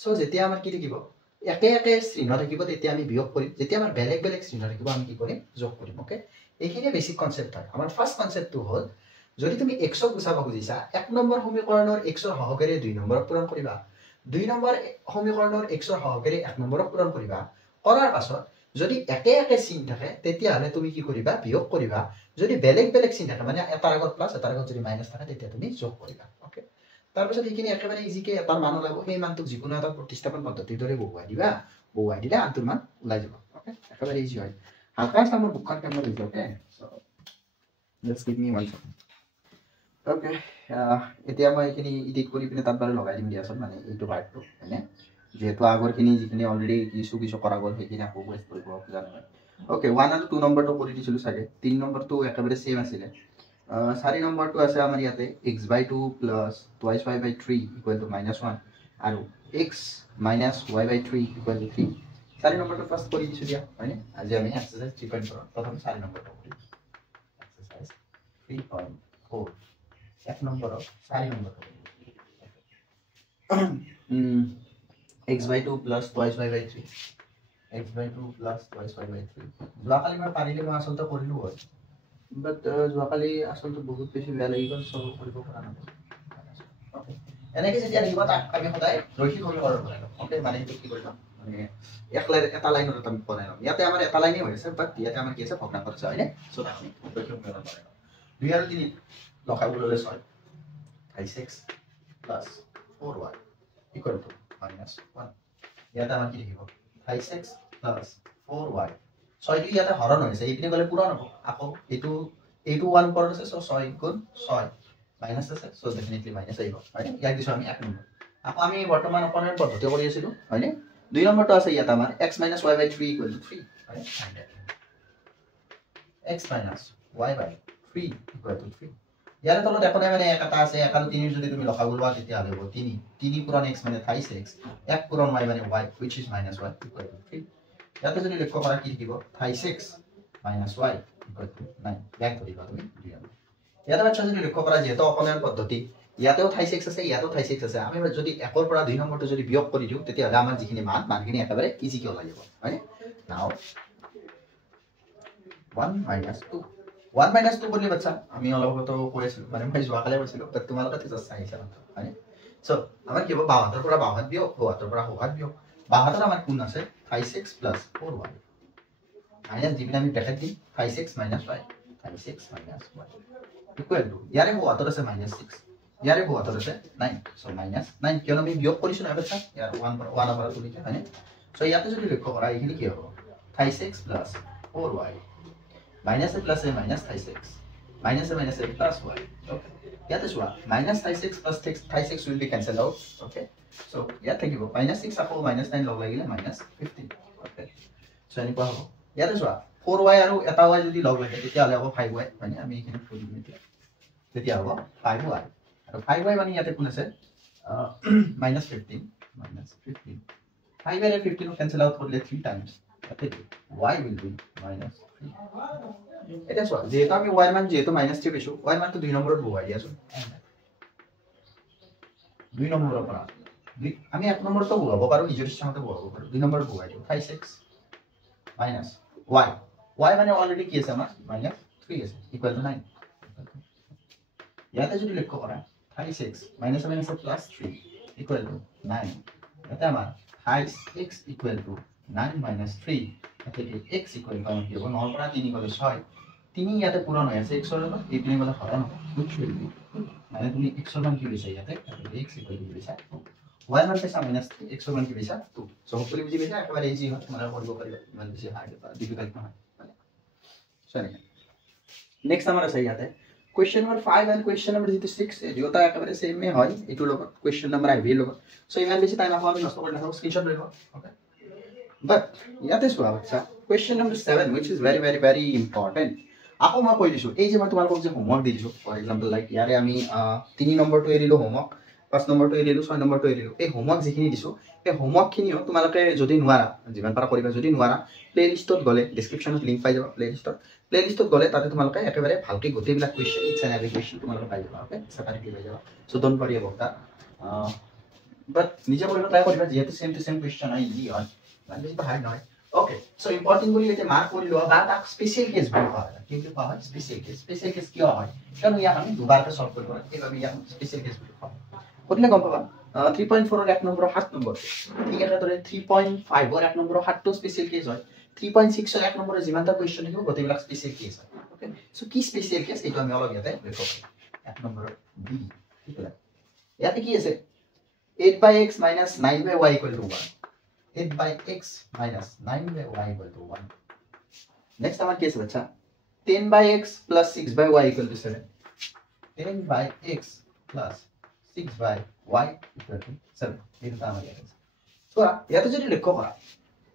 সো যেতিয়া আমাৰ কি থাকিব একে একে চিহ্ন থাকিব তেতিয়া আমি বিয়োগ কৰিম যেতিয়া আমাৰ বেলেগ বেলেগ চিহ্ন থাকিব আমি কি কৰিম যোগ কৰিম ওকে এইখিনি বেসিক কনসেপ্ট হয় আমাৰ ফাৰ্স্ট কনসেপ্টটো হ'ল যদি তুমি x ক গুচাব খুজিছা 1 নম্বৰ সমীকৰণৰ x ৰ সহগেৰে 2 নম্বৰক পূৰণ কৰিবা 2 নম্বৰ সমীকৰণৰ x ৰ সহগেৰে 1 নম্বৰক পূৰণ কৰিবা কৰাৰ পাছত যদি একে একে চিন থাকে তেতিয়া হলে তুমি কি কৰিবা বিয়োগ কৰিবা যদি বেলেগ বেলেগ চিন থাকে মানে এটাৰ আগত প্লাস এটাৰ আগত যদি মাইনাস থাকে তেতিয়া তুমি যোগ কৰিবা ওকে তাৰ পিছত এইখিনি একেবাৰে ইজিকে এটাৰ মান ওলাব সেই মানটো যিকোনো এটা প্ৰতিস্থাপন পদ্ধতিৰ দৰে বহুৱাই দিলে আনটোৰ মান ওলাই যাব ওকে একেবাৰে ইজি হয় হালকা সামৰ বুকখন কেনে লিখো okay so let's give me 1 second okay এতিয়া মই এইখিনি এডিট কৰি পিনে তাত bare লগাই দিম দিয়াচোন মানে এইটো পাৰ্টটো মানে যেহেতু আগৰখিনি যিখিনি অলৰেডি কিছু কৰা গল সেইখিনি আকৌ ৱেস্ট কৰিব জানো ওকে 1 আৰু 2 নম্বৰটো কৰি দিছিলো সাগে 3 নম্বৰটো একেবাৰে সেম আছিল 4 নম্বৰটো আছে আমাৰ ইয়াতে x/2 + twice y/3 = -1 আৰু x - y/3 = 3 4 নম্বৰটো ফাৰ্স্ট কৰি দিছো দিয়া হয়নে আজি আমি এক্সাৰসাইজ 3.4 প্ৰথম 4 নম্বৰটো কৰিম এক্সাৰসাইজ 3.4 এক নম্বৰৰ 4 নম্বৰটো x/2 + twice y/3 x/2 + twice y/3 যোৱাকালি মই পাৰিলে মই আসলতে কৰিলো হয় বাট যোৱাকালি আসলতে বহুত বেছি বেয়া লাগি গল সলভ কৰিব পৰা নাই ওকে এনেকৈ যেতিয়া লিখিবা তাক আমি সদায় ৰৈখিক সমীকৰণ বনাই ওকে মানে কি কৰিবা মানে এটা লাইনৰ এটা বনাই লম ইয়াতে আমাৰ এটা লাইনই হৈ আছে বাট ইয়াতে আমাৰ কি আছে ভগ্নাংশ আছে হয়নে সো আমি ৰৈখিক সমীকৰণ বনাই লম 2 আৰু 3 লখাব ললে 6 6 + 4y = -1 ইয়াতে আমাৰ কি লিখিব 5x + 4y 6 টো ইয়াতে হৰণ হৈছে এইপিনে গলে পূৰণ হ'ব আকৌ এইটো 1 পৰত আছে সো 6 * 6 মাইনাস আছে সো ডেফিনেটলি মাইনাস আহিব হয়নে ইয়াক দিছো আমি 1 নম্বৰ আকৌ আমি বৰ্তমান অপনয়ন পদ্ধতি কৰি আছিলো হয়নে 2 নম্বৰটো আছে ইয়াত আমাৰ x - y/3 = 3 হয়নে x - y/3 = 3 ইয়াৰ তলত এখন মানে এটা আছে 1 আৰু 3 যদি তুমি লখাব লোৱা তেতিয়া হলে হ'ব 3 পূৰণ x মানে 5x 1 পূৰণ y মানে y which is -1 = 3 ইয়াতে যদি লক্ষ্য কৰা কি লিখিব 5x - y = 9 ব্যাক কৰিবা তুমি ইয়াতে বাচ্চা যদি লক্ষ্য কৰা যেহেতু অপনয়ন পদ্ধতি ইয়াতেও 5x আছে ইয়াতেও 5x আছে আমি যদি 1 ৰ পৰা 2 নম্বৰটো যদি বিয়োগ কৰি দিও তেতিয়া হলে আমাৰ যিখিনি মানখিনি একেবাৰে ইজিকে ওলাই যাব হয় নাও 1 - 2 1 - 2 বলি বাচ্চা আমি অলপতো কৈছিল মানে মই যোৱাকালে কৈছিলো বাট তোমালোকে জাস্ট চাইছা হয় সো আমাৰ কি হ'ব 72 পৰা 72 বিয়োগ 72 পৰা 72 বিয়োগ 72 আমাৰ কোন আছে 5x + 4y মাইনাস দিবিনা আমি ব্ৰ্যাকেট দিম 5x - y 5x - y equal to ইয়াৰে 72 আছে -6 ইয়াৰে 72 আছে 9 সো -9 কিয়নো আমি বিয়োগ কৰিছো না বাচ্চা ইয়াৰ 1 পৰা তুলিছে হয়নে সো ইয়াতে যদি লক্ষ্য কৰা এইখিনি কি হ'ব 5x + 4y -a + a - 5x minus a plus y. Okay. Yate chua minus 36 plus 36 will be cancelled out. Okay. So yate kibo minus 6 ako minus 9 log lagile minus 15. Okay. So ani ko hobo. Yate chua 4y aru eta y jodi log lage tetia hole hobo 5y mane ami ekhine puri dim etia. Tetia hobo 5y. Aru 5y mane yate kun ase minus 15 minus 15. 5 and 15 will cancel out for 3 times. Y will be minus 3. It is what? Zeta me y man zeta minus 3 issue. Y man to 2 number of y. Yes. 2 number of I mean, 1 number to go. But we just want to go. 2 number of y. 56 minus y. Y man already case minus 3 is equal to 9. Yeah, that's what you look for. 36 minus 7 is plus 3 equal to 9. That's x equal to 9 minus 3. Okay, x equal to 9. Here, all para 3 equal to 6. 3 yate pura noya se x hola, 8 ne bola khara no. Which will be. Mane tumi x hola ki bisa yate, x equal to bisa. Y man pesa minus x hola ki bisa 2. So hopefully बुझी bisa ekabare easy hoy, mara korbo kariba. Man beshi hard difficult na hoy. Sorry. Next हमारा सही आता है. Question number 5 and question number 6 जो ता एकबारे same में होय एटु लोग क्वेश्चन नंबर आई भी लोग सो इमान बेसी टाइम आपको नष्ट करना है स्क्रीनशॉट ले लो ओके बट याते सुआ बच्चा question number 7 which is very important आपको म कहि दिसु ए जे म तुम्हारे जे होमवर्क दिसु फॉर एग्जांपल लाइक यारे आमी 3 नंबर तो एरिलो होमवर्क 5 नंबर तो एरिलो 6 नंबर तो एरिलो ए होमवर्क जिखिनि दिसु ए होमवर्क खिनिओ तुम्हालके जदि नुवारा जिमान पारा करिबा जदि नुवारा प्लेलिस्टत गले डिस्क्रिप्शনত लिंक पाइ जाबा प्लेलिस्टत गले ताते तुम्हालके एकेबारे भालके गोटेबिला question each and every question तुम्हालके पाइ जाबा ओके सेपारेटली पाइ जाबा so don't worry about that but निजे करिबा ट्राई करिबा जेतु सेम टू सेम क्वेश्चन है इजी है माने तो हार्ड नय ओके सो इम्पोर्टेंट बोली एते मार्क करि लो बात स्पेशल केस बोल पाए कि पाए स्पेशल केस क्यों है कारण या हम दुबारा सॉल्व करबो एबा या स्पेशल केस बोल पाए कोटले गम पाबा 3.4 और 1 नंबर 7 नंबर ठीक है तो 3.5 और 1 नंबर 7 तो स्पेशल केस है 3.6 और 1 नंबर जिमानता क्वेश्चन है गोटेबिला स्पेशल केस है ओके सो की स्पेशल केस एतो আমি অলপ ইয়াতে দেখো 1 नंबर बी ঠিক আছে ইয়াতে কি আছে 8/x - 9/y = 1 8/x minus 9/y equal to 1. Next हमारा केस बचा 10/x plus 6/y equal to 7. 10/x plus 6/y equal to 7. ये तो हमारा केस. So या तो जरी लिखो करा.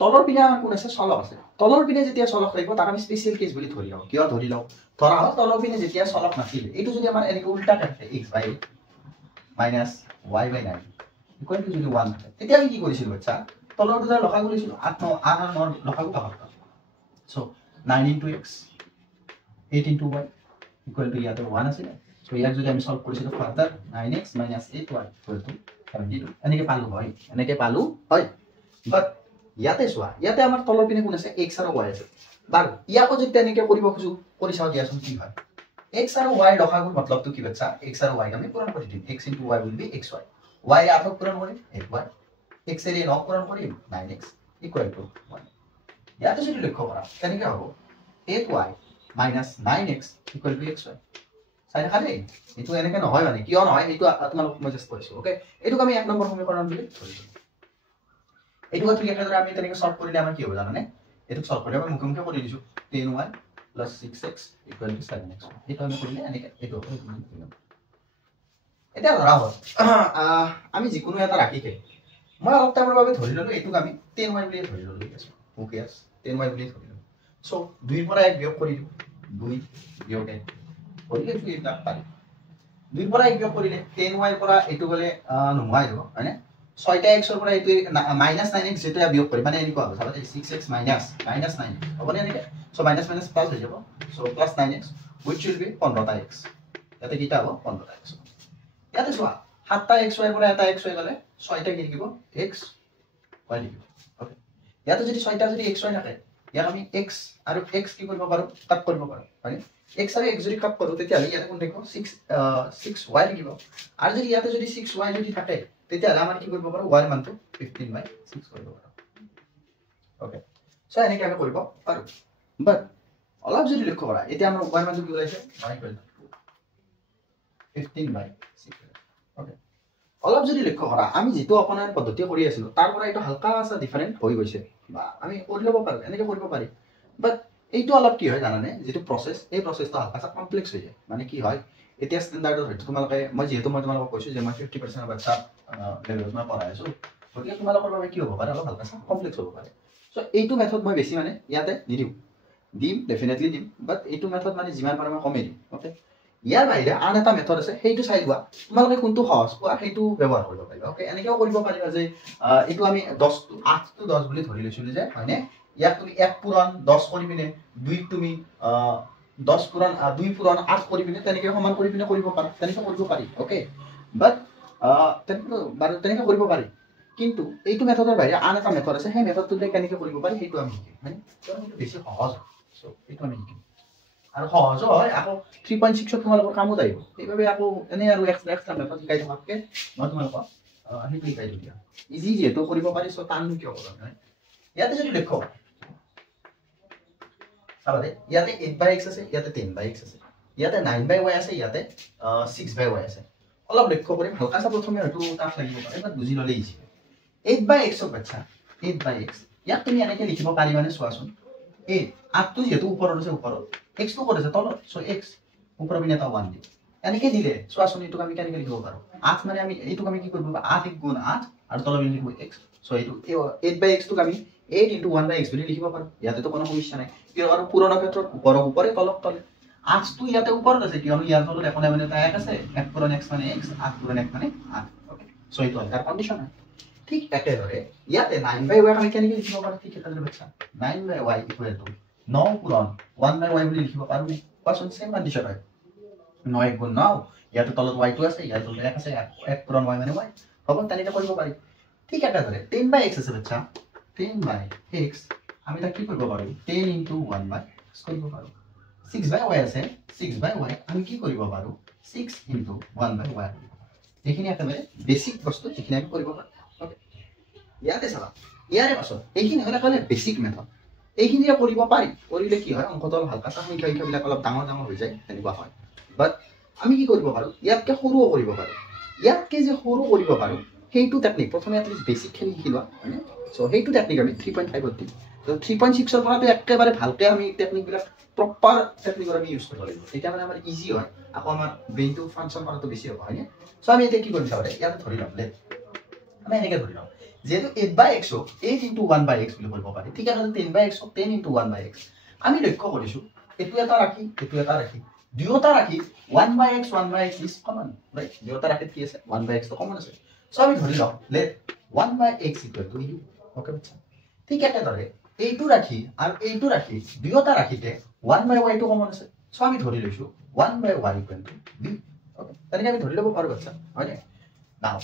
तলৰ পিনে আমাৰ কোন আছে সলক আছে. তলৰ পিনে যেতিয়া সলক থাকিব তাক আমি স্পেশাল কেস বুলি ধৰি লওঁ. কিয় ধৰি লওঁ? ধৰা হ'ল তলৰ পিনে যেতিয়া সলক নাছিল এইটো যদি আমাৰ এনেকৈ উল্টা থাকে x/8 minus y/9 equal to যদি 1 থাকে তেতিয়া আমি কি কৰিছিল বাচ্চা তলৰ দুটা লখাগু লৈছিল 8 9 8 আৰু 9 লখাগু পাহৰতা so 9 into x 8 into y equal to ইয়াতে 1 আছে সো ইয়াক যদি আমি সলভ কৰিছিল further 9x - 8y equal to 72 এনেকে পালো হয় বাট ইয়াতে সোৱা ইয়াতে আমাৰ তলৰ পিনে কোন আছে x আৰু y আছে বাৰু ইয়াকো যদি এনেকে কৰিব খুজু কৰি চাও দিয়াচোন কি হয় x আৰু y লখাগুৰ মতলবটো কি বাচ্চা x আৰু y আমি পূৰণ কৰি দিম x into y will be xy y এর আঠক পূরণ করি 8y x এর নক পূরণ করি 9x equal to 1 ইয়াতে যদি লক্ষ্য করা কেনেকে হবে 8y minus 9x equal to xy sine খালে এটো এনেকে নহয় মানে কিয় নহয় এটো তোমালোক মই জাস্ট কৈছো ওকে এটোক আমি এক নম্বৰ সমীকৰণ বুলি ধৰিছো এটো ঠিক আছে আমি তেনেকে সলভ কৰিলে আমাৰ কি হ'ব জানানে এটো সলভ কৰিলে আমি মুখমুখি কৰি দিছো 10y plus 6x equal to 7x এটো আমি কৰিলে এনেকে এটো এটা ধৰা হ'ল আমি যিকোনো এটা ৰাখিকে মই অলপ টাইমৰ বাবে ধৰি ললো এটোক আমি 10y বুলি ধৰি ললো ঠিক আছে ওকে 10y বুলি ধৰি ললো সো 2 পৰা 1 বিয়োগ কৰি দিও 2 বিয়োগ 1 কৰিলে কি এটা পাই 2 পৰা 1 বিয়োগ কৰিলে 10y পৰা এটো গলে নোমাই দিব মানে 6টা x ৰ পৰা এটো -9x যেটো বিয়োগ কৰি মানে এনেকুৱা হ'ব চাবা 6x - 9 হ'বনে এনেকে সো মাইনাস মাইনাস প্লাস হৈ যাব so plus 9x which will be 15টা x ইয়াতে কিটা হ'ব 15টা x ইয়াতে চোৱা 7টা xy পৰা এটা xy গলে 6টা কি লিখিব x y লিখিব ওকে ইয়াতে যদি 6টা যদি xy থাকে ইয়াক আমি x আৰু x কি কৰিব পাৰো কাট কৰিব পাৰো মানে x আৰু x যদি কাট কৰো তেতিয়া ইয়াতে কোন দেখো 6y লিখিব আৰু যদি ইয়াতে যদি 6y যদি থাকে তেতিয়া আমাৰ কি কৰিব পাৰো y ৰ মানটো 15/6 কৰিব পাৰো ওকে সো এনেকৈ আমি কৰিব পাৰো বাট অলপ যদি লক্ষ্য কৰা এতিয়া আমাৰ y ৰ মানটো কি ওলাইছে y = 15/6 ওকে অলপ যদি লক্ষ্য কৰা আমি যেটো অপনায়ন পদ্ধতি কৰি আছিল তাৰ পৰা এটা হালকা আছে ডিফাৰেন্ট হৈ গৈছে বা আমি কৰি লব পাৰো এনেকৈ কৰিব পাৰি বাট এইটো অলপ কি হয় জানানে যেটো প্ৰসেস এই প্ৰসেসটো হালকা কমপ্লেক্স হৈ যায় মানে কি হয় এতিয়া ষ্টেণ্ডাৰ্ডৰ হয়তো তোমালোকে মই তোমালোকক কৈছো যে মই 50% বাচ্চা লেভেলত মই পঢ়াই আছো গতিকে তোমালোকৰ বাবে কি হ'ব পাৰে অলপ হালকা কমপ্লেক্স হ'ব পাৰে সো এইটো মেথড মই বেছি মানে ইয়াতে নিদিম ডেফিনেটলি দিম বাট এইটো মেথড মানে যিমান পাৰো মই কমে দিম ওকে ইয়াৰ বাহিৰে আন এটা মেথড আছে সেইটো চাই লোৱা তোমালোকে কোনটো সহজ পোৱা সেইটো ব্যৱহাৰ কৰিব পাৰিবা ওকে এনেকেও কৰিব পাৰিবা যে এইটো আমি 10 8 to 10 বুলি ধৰি লৈছিলো যে হয়নে ইয়াক তুমি 1 পূৰণ 10 কৰি পিনে 2 তুমি 10 পূৰণ 2 পূৰণ 8 কৰি পিনে তেনেকে সমান কৰি পিনে কৰিব পাৰা তেনেকে কৰিব পাৰি ওকে বাট তেনেকে কৰিব পাৰি কিন্তু এইটো মেথডৰ বাহিৰে আন এটা মেথড আছে সেই মেথডটোতে কেনেকে কৰিব পাৰি সেইটো আমি শিকিম মানে সেইটো বেছি সহজ সো এইটো আমি শিকিম আৰু সহজ হয় আকৌ 3.6 ত তোমালোকৰ কামত আহিব এইভাবে আকৌ এনে আৰু এক্সট্ৰা মেথড শিকাই থকাতকে মই তোমালোকক সেইটো শিকাই দিয়া ইজি যেটো কৰিব পাৰি সো টান কিয় কৰা নাই ইয়াতে যদি দেখো চাবাদে ইয়াতে 8/x আছে ইয়াতে 10/x আছে ইয়াতে 9/y আছে ইয়াতে 6/y আছে অলপ লক্ষ্য কৰিম হালকা প্ৰথমে হয়তো টাফ লাগিব পাৰে বাট বুজি ললে ইজি 8/x ৰ বাচ্চা 8/x ইয়াত তুমি এনেকে লিখিব পাৰিবানে চোৱাচোন 8 8টো যেটো ওপৰত আছে ওপৰত x টো কৰে আছে তলত সো x ওপৰৰ পিনে এটা 1 দি এনেকে দিলে চোৱাচোন এইটো আমি কেনেকে লিখিব পাৰো 8 মানে আমি এইটো আমি কি কৰিব 8 * 8 আৰু তলৰ পিনে লিখিব x সো এইটো 8/x টো আমি 8 * 1/x বুলি লিখিব পাৰো ইয়াতে তো কোনো সমস্যা নাই কিয় আৰু পুৰণা ক্ষেত্ৰত ওপৰৰ ওপৰে তলত তলে 8 টো ইয়াতে ওপৰত আছে কিয়নো ইয়াৰ তলত এখন মানে এটা 1 আছে 1 পূৰণ x মানে x 8 পূৰণ 1 মানে 8 ওকে সো এইটো তাৰ কন্ডিশন হয় ঠিক একেদৰে ইয়াতে 9/y আমি কেনেকে লিখিব পাৰো ঠিক একেদৰে বাচ্চা 9/y = 9 পূৰণ 1/y বুলি লিখিব পাৰো নে কোৱাচোন সেম কন্ডিশন হয় 9 * 9 ইয়াতে তলত y টো আছে ইয়াতে তলত 1 আছে 1 পূৰণ y মানে y হ'ব তেনেকে কৰিব পাৰি ঠিক একেদৰে 10/x আছে বাচ্চা 10/x আমি তা কি কৰিব পাৰো 10 * 1/x কৰিব পাৰো 6/y আছে 6/y আমি কি কৰিব পাৰো 6 * 1/y এইখিনি একেবাৰে বেসিক বস্তু যিখিনি আমি কৰিব পাৰো ওকে ইয়াতে চাবা ইয়াৰে পাছত এইখিনি হলে কলে বেসিক মেথড এইখিনি কৰিব পাৰি কৰিলে কি হয় অংকটো হালকা সংখ্যা বিলাক অলপ ডাঙৰ হৈ যায় তেনেকুৱা হয় বাট আমি কি কৰিব পাৰো ইয়াতকে সৰুও কৰিব পাৰো ইয়াতকে যে সৰু কৰিব পাৰো সেইটো টেকনিক প্ৰথমে এটলিষ্ট বেসিক খিনি শিকিলোৱা মানে সো সেইটো টেকনিক আমি 3.5 ত দিম তো 3.6 ৰ পৰাতে একেবাৰে ভালকে আমি টেকনিক বিলাক প্ৰপাৰ টেকনিক আমি ইউজ কৰিব লাগিব এটা মানে আমাৰ ইজি হয় আকৌ আমাৰ ব্ৰেইনটো ফাংচন কৰাটো বেছি হ'ব হয়নে সো আমি এতিয়া কি কৰিম চাবা ইয়াতে ধৰি লম আমি এনেকে ধৰি লম যেহেতু 8/x 8 * 1/x বুলি কৰিব পাৰি ঠিক আছে 10/x 10 * 1/x আমি লক্ষ্য কৰিছো এটো এটা ৰাখি দুয়োটা ৰাখি 1/x ইজ কমন ৰাইট দুয়োটা ৰাখি কি আছে 1/x তো কমন আছে সো আমি ধৰি লম লেট 1/x = u ওকে বাচ্চা ঠিক আছে ধৰে এইটো ৰাখি আৰু এইটো ৰাখি দুয়োটা ৰাখিতে 1/y টো কমন আছে সো আমি ধৰি লৈছো 1/y = b ওকে তেনেকে আমি ধৰি লব পাৰো বাচ্চা হয়নে নাও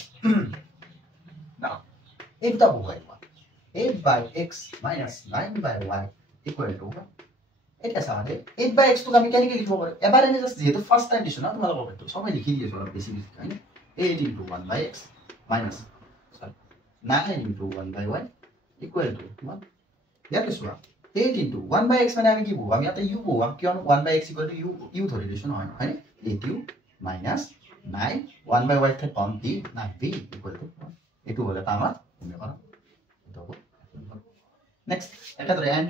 এটা বুঝাই 8/x - 9/y = এটা সামনে 8/x তো আমি কেনেকে লিখব পাৰো এবাৰ এনে জাস্ট যেহেতু ফাৰ্স্ট টাইম দিছো না তোমালোকৰ বেটো সবাই লিখি দিয়েছো অলপ বেছি হয়নে 8 * 1/x minus 9 * 1/y = 1 ইয়াতে চোৱা 8 * 1/x মানে আমি কি বুঝাম আমি এটা u বুঝাম কিয়নো 1/x = u ধৰি লৈছো নহয় হয়নে 8u - 9 1/y তে কম d না b = 1 এটো হলে তা আমাৰ তুমি কৰা নেক্সট এটা ধরে এন্ড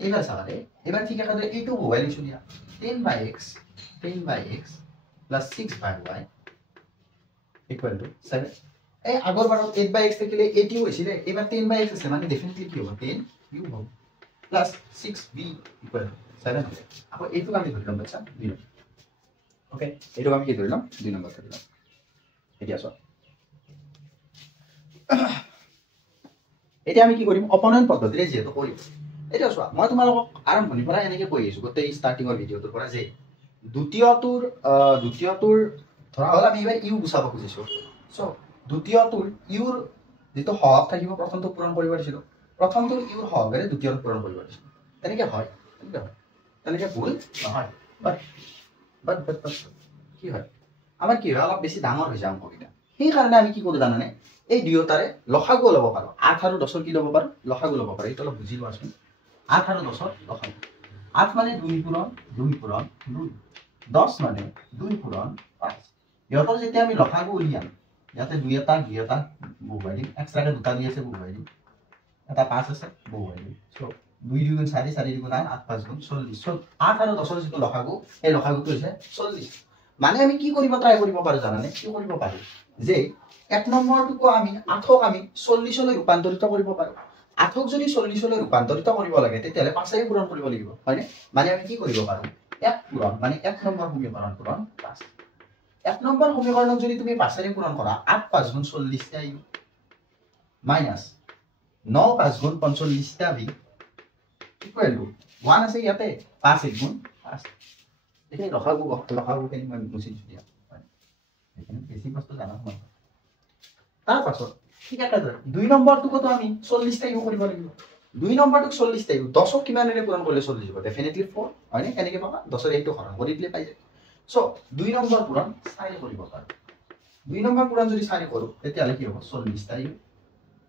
এবার সাবারে এবার ঠিক আছে এইটু মোবাইল ইস্যু দিয়া 10/x plus 6/y = 7 এই আগৰ বাৰত 8/x থাকিলে 80 হৈছিলে এবাৰ 10/x আছে মানে ডেফিনেটলি কি হ'ব 10u হ'ব plus 6b = 7 হবে আকৌ এইটু আমি ধৰি লম বাচ্চা 2 ওকে এইটু আমি কি ধৰি লম 2 নম্বৰ ধৰি লম এতিয়া চোৱা এটা আমি কি কৰিম অপোনেন্ট পদ্ধতিৰে যেটো কৰিম এটা চোৱা মই তোমালোকক আৰম্ভণিৰ পৰা এনেকে কৈ আছো গোটেই ষ্টাৰ্টিংৰ ভিডিওটোৰ পৰা যে দ্বিতীয়টোৰ ধৰা হল আমি এবাৰ ইউ গুচাব খুজিছো সো দ্বিতীয়টোৰ ইউৰ যেটো হক থাকিব প্ৰথমটো পূৰণ কৰিব দিছিল প্ৰথমটোৰ ইউৰ হকৰে দ্বিতীয়টো পূৰণ কৰিব দিছিল তেনেকে হয় তেনেকে ভুল নহয় বাট কি হয় আমাৰ কি হয় অলপ বেছি ডাঙৰ হৈ যায় অংকটা সেই কাৰণে আমি কি কৰো জানানে এই দুয়োটাৰে লসাগু ল'ব পাৰো 8 আৰু 10 কি ল'ব পাৰো লসাগু ল'ব পাৰো এটা অলপ বুজি লোৱাচোন 8 আৰু 10 লসাগু 8 মানে 2 পূৰণ 2 10 মানে 2 পূৰণ 5 ইহঁতৰ যেতিয়া আমি লসাগু উলিয়াম ইয়াতে 2 এটা বহুৱাই দিম এক্সট্ৰাকে দুটা দি আছে বহুৱাই দিম এটা 5 আছে বহুৱাই দিম সো 2 2 গুণ 4 4 গুণ 8 8 5 গুণ 40 8 আৰু 10 যেটো লখাগু এই লখাগুটো হৈছে 40 মানে আমি কি কৰিব ট্ৰাই কৰিব পাৰো জানানে কি কৰিব পাৰো যে এক নম্বৰটো আমি 8ক আমি 40 লৈ ৰূপান্তৰিত কৰিব পাৰো 8ক যদি 40 লৈ ৰূপান্তৰিত কৰিব লাগে তেতিয়ালে 5 পূৰণ কৰিব লাগিব হয়নে মানে আমি কি কৰিব পাৰো 1 পূৰণ মানে 1 নম্বৰ সমীকৰণ পূৰণ 5 1 নম্বৰ সমীকৰণক যদি তুমি 5 পূৰণ কৰা 8 5 গুণ 40 টা মাইনাস 9 5 গুণ 45 টা ভি ইকুৱেল টু 1 আছে ইয়াতে 5 1 গুণ 5 এখানে লখাগু কেনে মই মুছি দিয়া এখানে বেছি বস্তু জানা মই তাৰ পাছত ঠিক আছে 2 নম্বৰটো কত আমি 40 টা ইউ কৰিব লাগিব 2 নম্বৰটো 40 টা ইউ 10ক কিমানেৰে পূৰণ কৰিলে 40 হ'ব ডেফিনেটলি 4 হয়নে কেনেকে পাবা 10ৰ এইটো হৰণ কৰি দিলে পাই যায় সো 2 নম্বৰ পূৰণ 4 কৰিব পাৰো 2 নম্বৰ পূৰণ যদি 4 কৰো তেতিয়ালে কি হ'ব 40 টা ইউ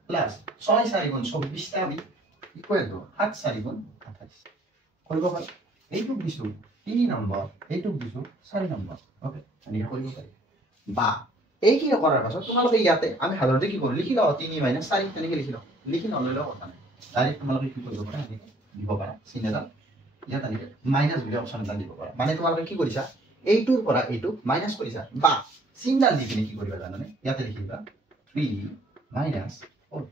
প্লাস 6 4 গুণ 24 টা ভি ইকুৱেল টু 7 4 গুণ 28 কৰিব পাৰো এইটো দিছো 3 নম্বৰ এইটো দিছো 4 নম্বৰ ওকে আমি কৰিব পাৰি বা এই কি কৰাৰ পাছত তোমালোকে ইয়াতে আমি সাধাৰণতে কি কৰো লিখি লও 3 - 4 তেনেকে লিখি লও লিখি নললেও কথা নাই ডাইৰেক্ট তোমালোকে কি কৰিব পাৰা এনেকে দিব পাৰা চিনেদাল ইয়াত আনিকে মাইনাস বুলি অপচন এটা দিব পাৰা মানে তোমালোকে কি কৰিছা এইটোৰ পৰা এইটো মাইনাস কৰিছা বা চিনডাল দি কিনে কি কৰিবা জানানে ইয়াতে লিখিবা 3 মাইনাস 4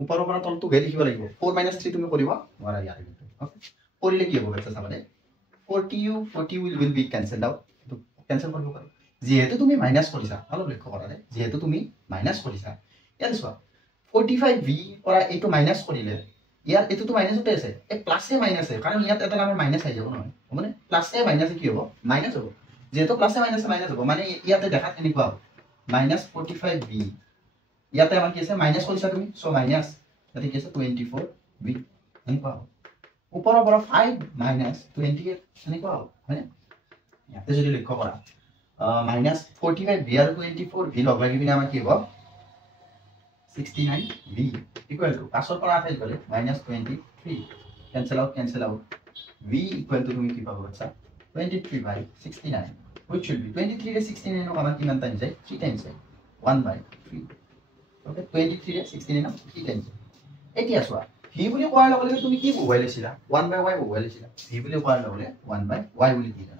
উপৰৰ পৰা তলটো গে লিখিব লাগিব 4 - 3 তুমি কৰিবা নোৱাৰা ইয়াতে ওকে কৰিলে কি হ'ব বেটা চাবানে 40 will be cancelled out তো ক্যান্সেল কৰিব পাৰি যেহেতু তুমি মাইনাস কৰিছা অলপ লক্ষ্য কৰা যেহেতু তুমি মাইনাস কৰিছা ইয়াত চোৱা 45v পৰা এইটো মাইনাস কৰিলে ইয়াত এটোটো মাইনাস হতে আছে এই প্লাসে মাইনাসে কাৰণ ইয়াত এটা নামৰ মাইনাস আহি যাব নহয় মানে প্লাসে মাইনাসে কি হ'ব মাইনাস হ'ব যেহেতু প্লাসে মাইনাসে মাইনাস হ'ব মানে ইয়াতে দেখাত এনেকুৱা হ'ব -45v ইয়াতে আমাৰ কি আছে মাইনাস কৰিছা তুমি সো মাইনাস ইয়াতে কি আছে 24v এনেকুৱা হ'ব উপৰৰ পৰা 5 - 28 এনেকুৱা হ'ব হয়নে ইয়াতে যদি লক্ষ্য কৰা -45v আৰু 24v লগ লাগি বিনা আমাৰ কি হ'ব 69v equal to পাছৰ পৰা 28 গলে -23 cancel out v equal to তুমি কি পাবো আচ্ছা 23/69 which should be 23 ৰে 69 ক আমাৰ কিমান টাইম যায় 3 টাইম যায় 1/3 ওকে 23 ৰে 69 ক 3 টাইম এতিয়া চোৱা v বুলি কোৱাৰ লগে লগে তুমি কি বহুৱাই লৈছিলা 1/y বহুৱাই লৈছিলা v বুলি কোৱাৰ লগে লগে 1/y বুলি দিলা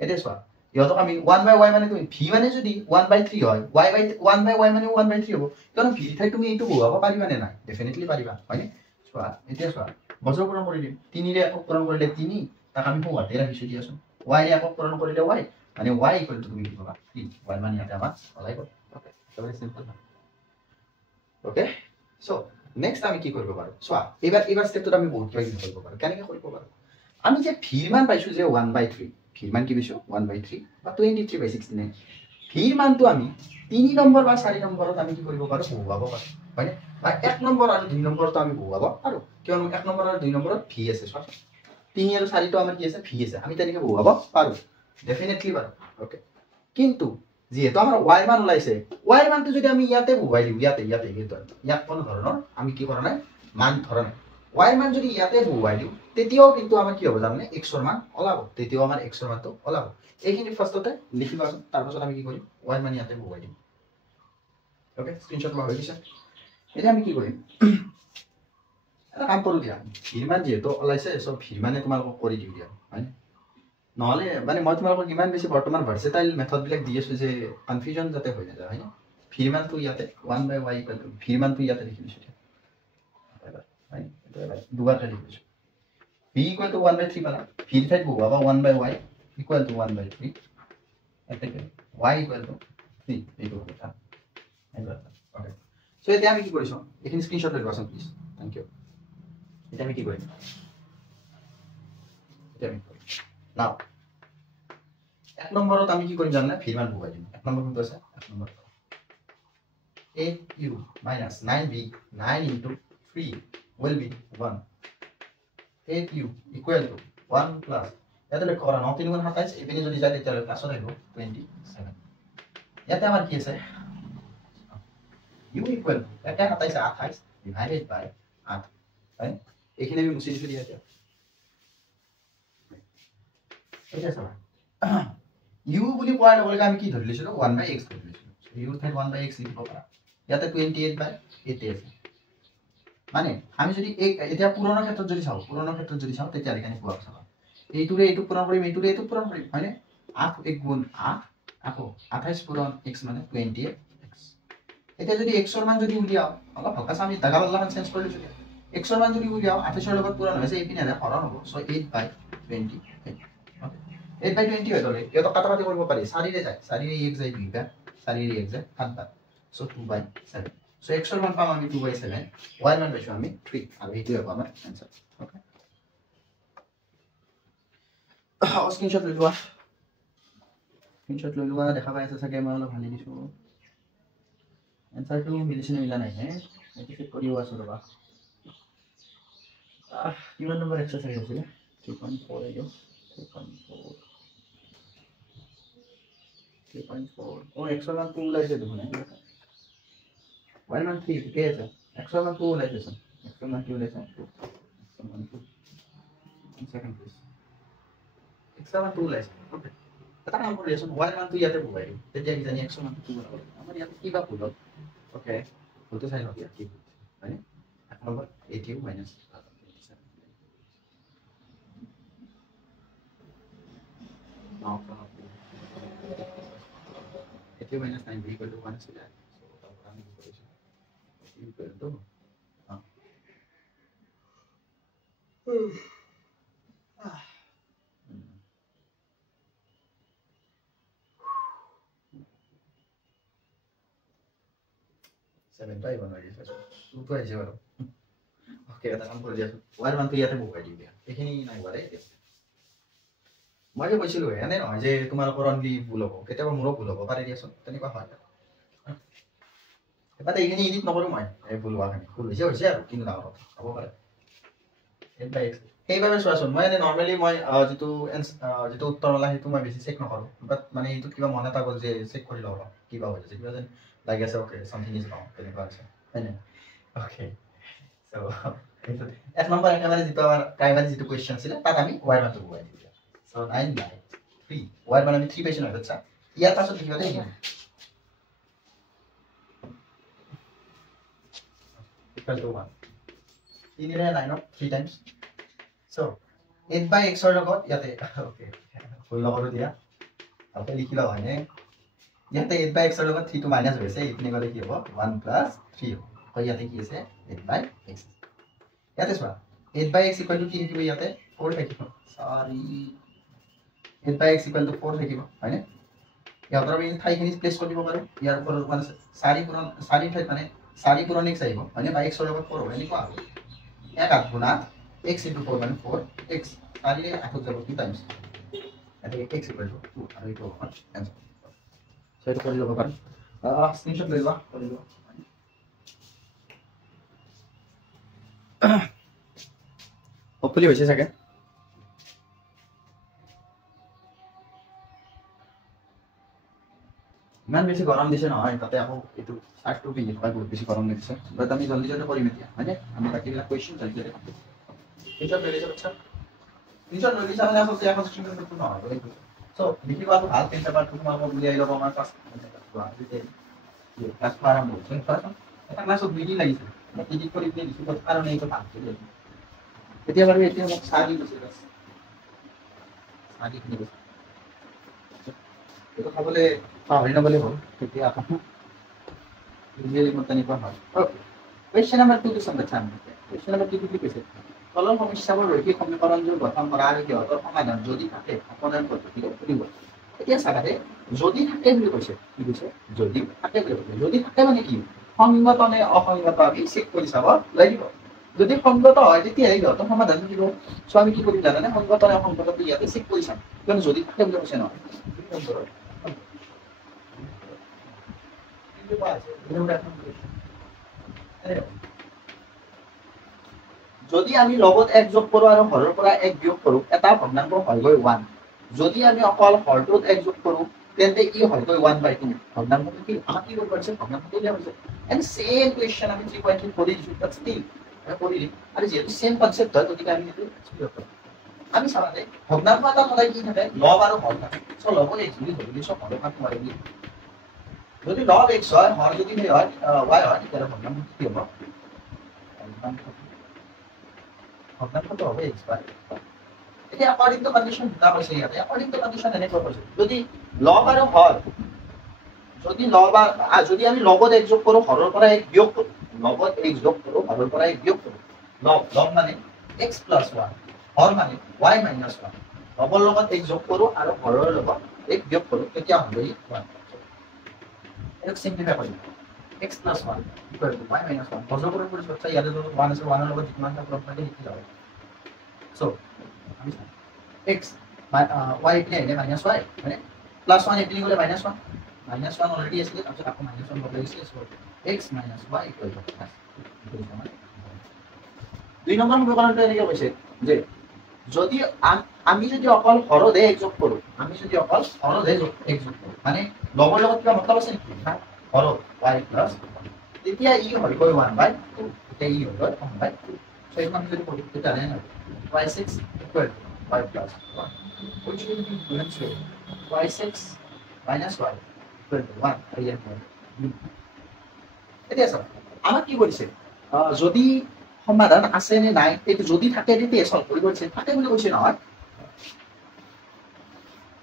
এতিয়া চোৱা ইহতক আমি 1/y মানে তুমি v মানে যদি 1/3 হয় y মানে 1/3 হ'ব কাৰণ v ঠাই তুমি এইটো বহুৱাব পাৰিবা নে নাই ডেফিনেটলি পাৰিবা হয়নে চোৱা এতিয়া চোৱা বছৰ পূৰণ কৰি দিম 3 ৰে একক পূৰণ কৰিলে 3 তাক আমি হোৱাতে ৰাখিছো দিয়াচোন y ৰে একক পূৰণ কৰিলে y মানে y ইকুৱেল টু তুমি কি পাবা 3 y মানে ইয়াতে আমাৰ ওলাই গ'ল ওকে সবে সিম্পল ওকে সো নেক্সট আমি কি কৰিব পাৰো চোৱা এবাৰ স্টেপটো আমি বহুত কিবা কিবি কৰিব পাৰো কেনেকৈ কৰিব পাৰো আমি যে ভিৰ মান পাইছো যে 1/3 ভিৰ মান কি পাইছো 1/3 বা 23/69 ভিৰ মানটো আমি 3 নম্বৰ বা 4 নম্বৰত আমি কি কৰিব পাৰো বহুৱাব পাৰো হয়নে বা 1 নম্বৰ আৰু 2 নম্বৰটো আমি বহুৱাব পাৰো কিয়নো 1 নম্বৰ আৰু 2 নম্বৰত ভি আছে চোৱা 3 আৰু 4 টো আমাৰ কি আছে ভি আছে আমি তেনেকৈ বহুৱাব পাৰো ডেফিনেটলি পাৰো ওকে কিন্তু যেহেতু আমাৰ y মান ওলাইছে y মানটো যদি আমি ইয়াতে বহুৱাই দিও ইয়াতে ইয়াত কোন ধৰণৰ আমি কি কৰা নাই মান ধৰা নাই y মান যদি ইয়াতে বহুৱাই দিও তেতিয়াও কিন্তু আমাৰ কি হ'ব জানেনে x ৰ মান ওলাব তেতিয়াও আমাৰ x ৰ মানটো ওলাব এইখিনি ফাৰ্ষ্টতে লিখিবা তাৰ পাছত আমি কি কৰিম y মান ইয়াতে বহুৱাই দিম ওকে স্ক্ৰিনশ্বট মাৰি দিছা এটা আমি কি কৰিম এটা কাম কৰো দিয়া ভিৰ মান যেহেতু ওলাইছে সব ভিৰ মানে তোমালোকক কৰি দিও দিয়া হয় নহলে মানে মই তোমালোকক ইমান বেছি বৰ্তমান ভাৰ্সেটাইল মেথড বিলাক দি আছো যে কনফিউজন যাতে হৈ নাযায় হয় না ভিৰ মানটো ইয়াতে 1/y ইকুৱেল টু ভিৰ মানটো ইয়াতে লিখি দিছো হয় এটা দুবাৰ লিখিছো v ইকুৱেল টু 1/3 পালা ভিৰ ঠাইত বহুৱাবা 1/y ইকুৱেল টু 1/3 এটাকে y ইকুৱেল টু 3 এইটো কথা ওকে সো এতিয়া আমি কি কৰিছো এইখিনি স্ক্ৰিনশ্বট লৈ লোৱাচোন প্লিজ থ্যাংক ইউ এটা আমি কি কৰিম এটা আমি নাও এক নম্বৰত আমি কি কৰিম জানা ভিৰ মান বহুৱাই দিম এক নম্বৰ কোনটো আছে এক number 8u - 9v 9 into 3 will be 1 8u equal to 1 plus ইয়াতে লক্ষ্য কৰা 9 3 গুণ 27 এপিনে যদি যায় তেতিয়ালে প্লাসত আহিব 27 ইয়াতে আমাৰ কি আছে u equal এটা 27 28 divided by 8 right এখানে আমি মুছি দিছো দিয়া এতিয়া এটা সমান u বুলি কোৱাৰ লগে লগে আমি কি ধৰি লৈছিলো 1/x ধৰি লৈছিলো u ঠাইত 1/x লিখিব পাৰা ইয়াতে 28/8 আছে মানে আমি যদি এতিয়া পুৰণৰ ক্ষেত্ৰত যদি চাওঁ তেতিয়া এখানে পুৰা চাবা এইটোৰে এইটো পূৰণ কৰিম এইটোৰে এইটো পূৰণ কৰিম হয়নে 8 1 গুণ 8 আকৌ 28 পূৰণ x মানে 28x এতিয়া যদি x ৰ মান যদি উলিয়াও অলপ ভালকা আমি দাগা বদলাখন চেঞ্জ কৰি লৈছো x ৰ মান যদি উলিয়াও 28 ৰ লগত পূৰণ হৈছে এইপিনে হৰণ হ'ব সো 8/28 ওকে 8/20 হৈ গলে এটা কাটাকাটি কৰিব পাৰি 4 ৰে যায় 4 ৰে 1 যায় 2 বাৰ 4 ৰে 1 যায় 7 বাৰ সো 2/7 সো x ৰ মান পাম আমি 2/7 y ৰ মান পাইছো আমি 3 আৰু এইটো হ'ব আমাৰ आंसर ওকে স্ক্ৰিনশ্বট লৈ লোৱা দেখা পাই আছে চাগে মই অলপ ভালি দিছো आंसर টো মিলা নাই হে এটো চেক কৰিব আছে ৰবা কিমান নম্বৰ এক্সাৰসাইজ আছিল 3.4 আইও 3.4 ও x ৰ মান 2 ওলাইছে দেখোন y মান 3 ঠিকে আছে x ৰ মান 2 ওলাইছে x ৰ মান কি ওলাইছে 2 সেকেন্ড প্লিজ x ৰ মান 2 ওলাইছে ওকে এটা কাম কৰি আছো y মান 2 ইয়াতে বহাই দিও তেতিয়া কি জানি x ৰ মান 2 ওলাব আমাৰ ইয়াতে কি বা ভুল ওকে ভুলটো চাই লও কি মানে এক number 80 minus 80 minus 9 equal to 1 sila. So, tamang equation. Equal to 7 by 1 right? 2 to is 0. Okay, that's how we do it. Why don't we have to move it? This is not what মই যে কৈছিলো এনে নহয় যে তোমালোকৰ only ভুল হ'ব কেতিয়াবা মোৰো ভুল হ'ব পাৰে দিয়াচোন তেনেকুৱা হয় এবাৰ এইখিনি এডিট নকৰো মই এই ভুল হোৱাখিনি ভুল হৈছে আৰু কিন্তু ডাঙৰ কথা হ'ব পাৰে সেইবাবে চোৱাচোন মই এনে নৰ্মেলি মই যিটো উত্তৰ ওলা সেইটো মই বেছি চেক নকৰো বাট মানে এইটো কিবা মন এটা গ'ল যে চেক কৰি লওঁ কিবা হৈছে কিবা যেন লাগি আছে অ'কে সামথিং ইজ ৰং তেনেকুৱা আছে হয়নে অ'কে সো এক নম্বৰ একেবাৰে যিটো আমাৰ প্ৰাইমাৰী যিটো কুৱেশ্যন আছিলে তাত আমি y মানটো বহাই দিওঁ So 9/3 y মান আমি 3 পাইছো না আচ্ছা ইয়াৰ পাছত কি হবে এখানে equal to 1 ইনিৰে 9 of 3 times so 8/x ৰ লগত ইয়াতে ওকে ফুল লগটো দিয়া আপনি লিখি লও হয়নে ইয়াতে 8/x ৰ লগত 3 টো মাইনাস হৈছে ইপিনে গলে কি হ'ব 1 + 3 হ'ব ইয়াতে কি আছে 8/x ইয়াতে চোৱা 8/x equal to কি লিখিব ইয়াতে 4 লিখিব সৰি 8/x equal to 4 থাকিব হয়নে ইয়াৰ আমি ঠাইখিনি প্লেস কৰিব পাৰো ইয়াৰ ওপৰত মানে 4 ঠাইত মানে 4 পূৰণ x আহিব হয়নে বা x ৰ লগত 4 হয়নে কোৱা 1 গুণা x * 4 মানে 4x 4 ৰে 8 যাব 2 টাইমছ এটো x equal to 2 আৰু এইটো আমাৰ आंसर সো এটা কৰি ল'ব পাৰো স্ক্ৰিনশ্বট লৈ লোৱা কৰি লোৱা হপফুলি হৈছে চাগে ইমান বেছি গৰম দিছে নহয় তাতে আকৌ এটো শাৰ্টটো পিন্ধি থকা বহুত বেছি গৰম দিছে বাট আমি জলদি জলদি কৰিম এতিয়া মানে আমি বাকিবিলাক কোৱেশ্চন জলদি জলদি কৰিম এটা বেলেগ আচ্ছা নিচা নলি সামনে আসলে এখন স্ক্রিনশট তো নহয় বলে সো লিখিবা তো ভাল পেপার তোমার মত উলিয়াই লব আমার পাস ক্লাস আরম্ভ হচ্ছে এটা ক্লাসত মিলি লাগিছে এডিট কৰি দিলে লিখিব কাৰণ এইটো ভাল কৰি এতিয়া বাৰু এতিয়া মোক সাজি দিছে বাস সাজি কিনে এটা খাবলে পাহৰি নগলে হ'ল তেতিয়া আপু ইংলিশ মত তেনেকুৱা হয় ওকে কোৱেশ্চন নাম্বাৰ 2 টো সমস্যা কোৱেশ্চন নাম্বাৰ 2 কি কৈছে তলৰ সমস্যাবোৰ ৰৈখিক সমীকৰণবোৰ গঠন কৰা আৰু সিহঁতৰ সমাধান যদি থাকে অপনয়ন পদ্ধতিৰে কৰিব এতিয়া চাবাতে যদি থাকে বুলি কৈছে কি কৈছে যদি থাকে বুলি কৈছে যদি থাকে মানে কি সংগত নে অসংগত আমি চেক কৰি চাব লাগিব যদি সংগত হয় তেতিয়া এই সিহঁতৰ সমাধান দিব সো আমি কি কৰিম জানানে সংগত নে অসংগত ইয়াতে চেক কৰি চাম কাৰণ যদি থাকে বুলি কৈছে নহয় যদি আমি লগত 1 যোগ কৰো আৰু হৰৰ পৰা 1 বিয়োগ কৰো এটা ভগ্নাংক হয় গৈ 1 যদি আমি অকল হৰটোত 1 যোগ কৰো তেন্তে কি হয় গৈ 1/2 ভগ্নাংকটো কি আমাক কি কৰিব আছে ভগ্নাংকটো দিয়া হৈছে এন্ড সেম কোৱেশ্চন আমি 3.3 কৰি দিছো বাট ষ্টিল কৰিলি আৰু যেহেতু সেম কনসেপ্ট হয় গতিকে আমি এটো এক্সপ্লোৰ কৰিম আমি চাবাতে ভগ্নাংক এটা সদায় কি থাকে লব আৰু হৰ থাকে সো লব এই যদি ধৰিলি সব হৰকাত মাৰিলি যদি log x হয় হর যদি হয় y হয় তেতিয়া ভগ্নাংক কি হ'ব ভগ্নাংশটো হবে x bar এতিয়া according to condition দুটা কৈছে ইয়াতে according to condition এনেকৈ কৈছে যদি লব আৰু হৰ যদি লব যদি আমি লগত এক যোগ কৰো হৰৰ পৰা এক বিয়োগ কৰো লগত এক যোগ কৰো হৰৰ পৰা এক বিয়োগ কৰো লব মানে x + 1 হৰ মানে y - 1 লবৰ লগত এক যোগ কৰো আৰু হৰৰ লগত এক বিয়োগ কৰো তেতিয়া হ'ব ই 1 এটো সিম্পলিফাই কৰিম x + 1 y - 1 বৰ্গ কৰাৰ পৰিৱৰ্তে ইয়াতে যদি 1 আছে 1 ৰ লগত যিমানটা ক্ৰম থাকে সেইটো যাব সো আমি x y ইপিনে আহিলে -y মানে +1 ইপিনে গ'লে -1 -1 অলৰেডি আছে তাৰপিছত আকৌ -1 বদলাইছে সো x - y + 2 নম্বৰ সমীকৰণটো এনেকৈ কৈছে যে যদি আমি যদি অকল হৰদে এক যোগ কৰো আমি যদি অকল হৰদে এক যোগ কৰো মানে লগৰ লগত কিবা মতলব আছে নেকি না হৰদ y + তেতিয়া ই হৈ গৈ 1/2 তেতিয়া ই হৈ গৈ 1/2 সো এই আমি যদি করি এটা নেন y6 = y + 1 which will be given to y6 - y = 1 এতিয়া চাওক আমাক কি কৰিছে যদি সমাধান আছে নে নাই এটো যদি থাকে তেতিয়া সলভ কৰিব আছে থাকে বুলি কৈছে নহয়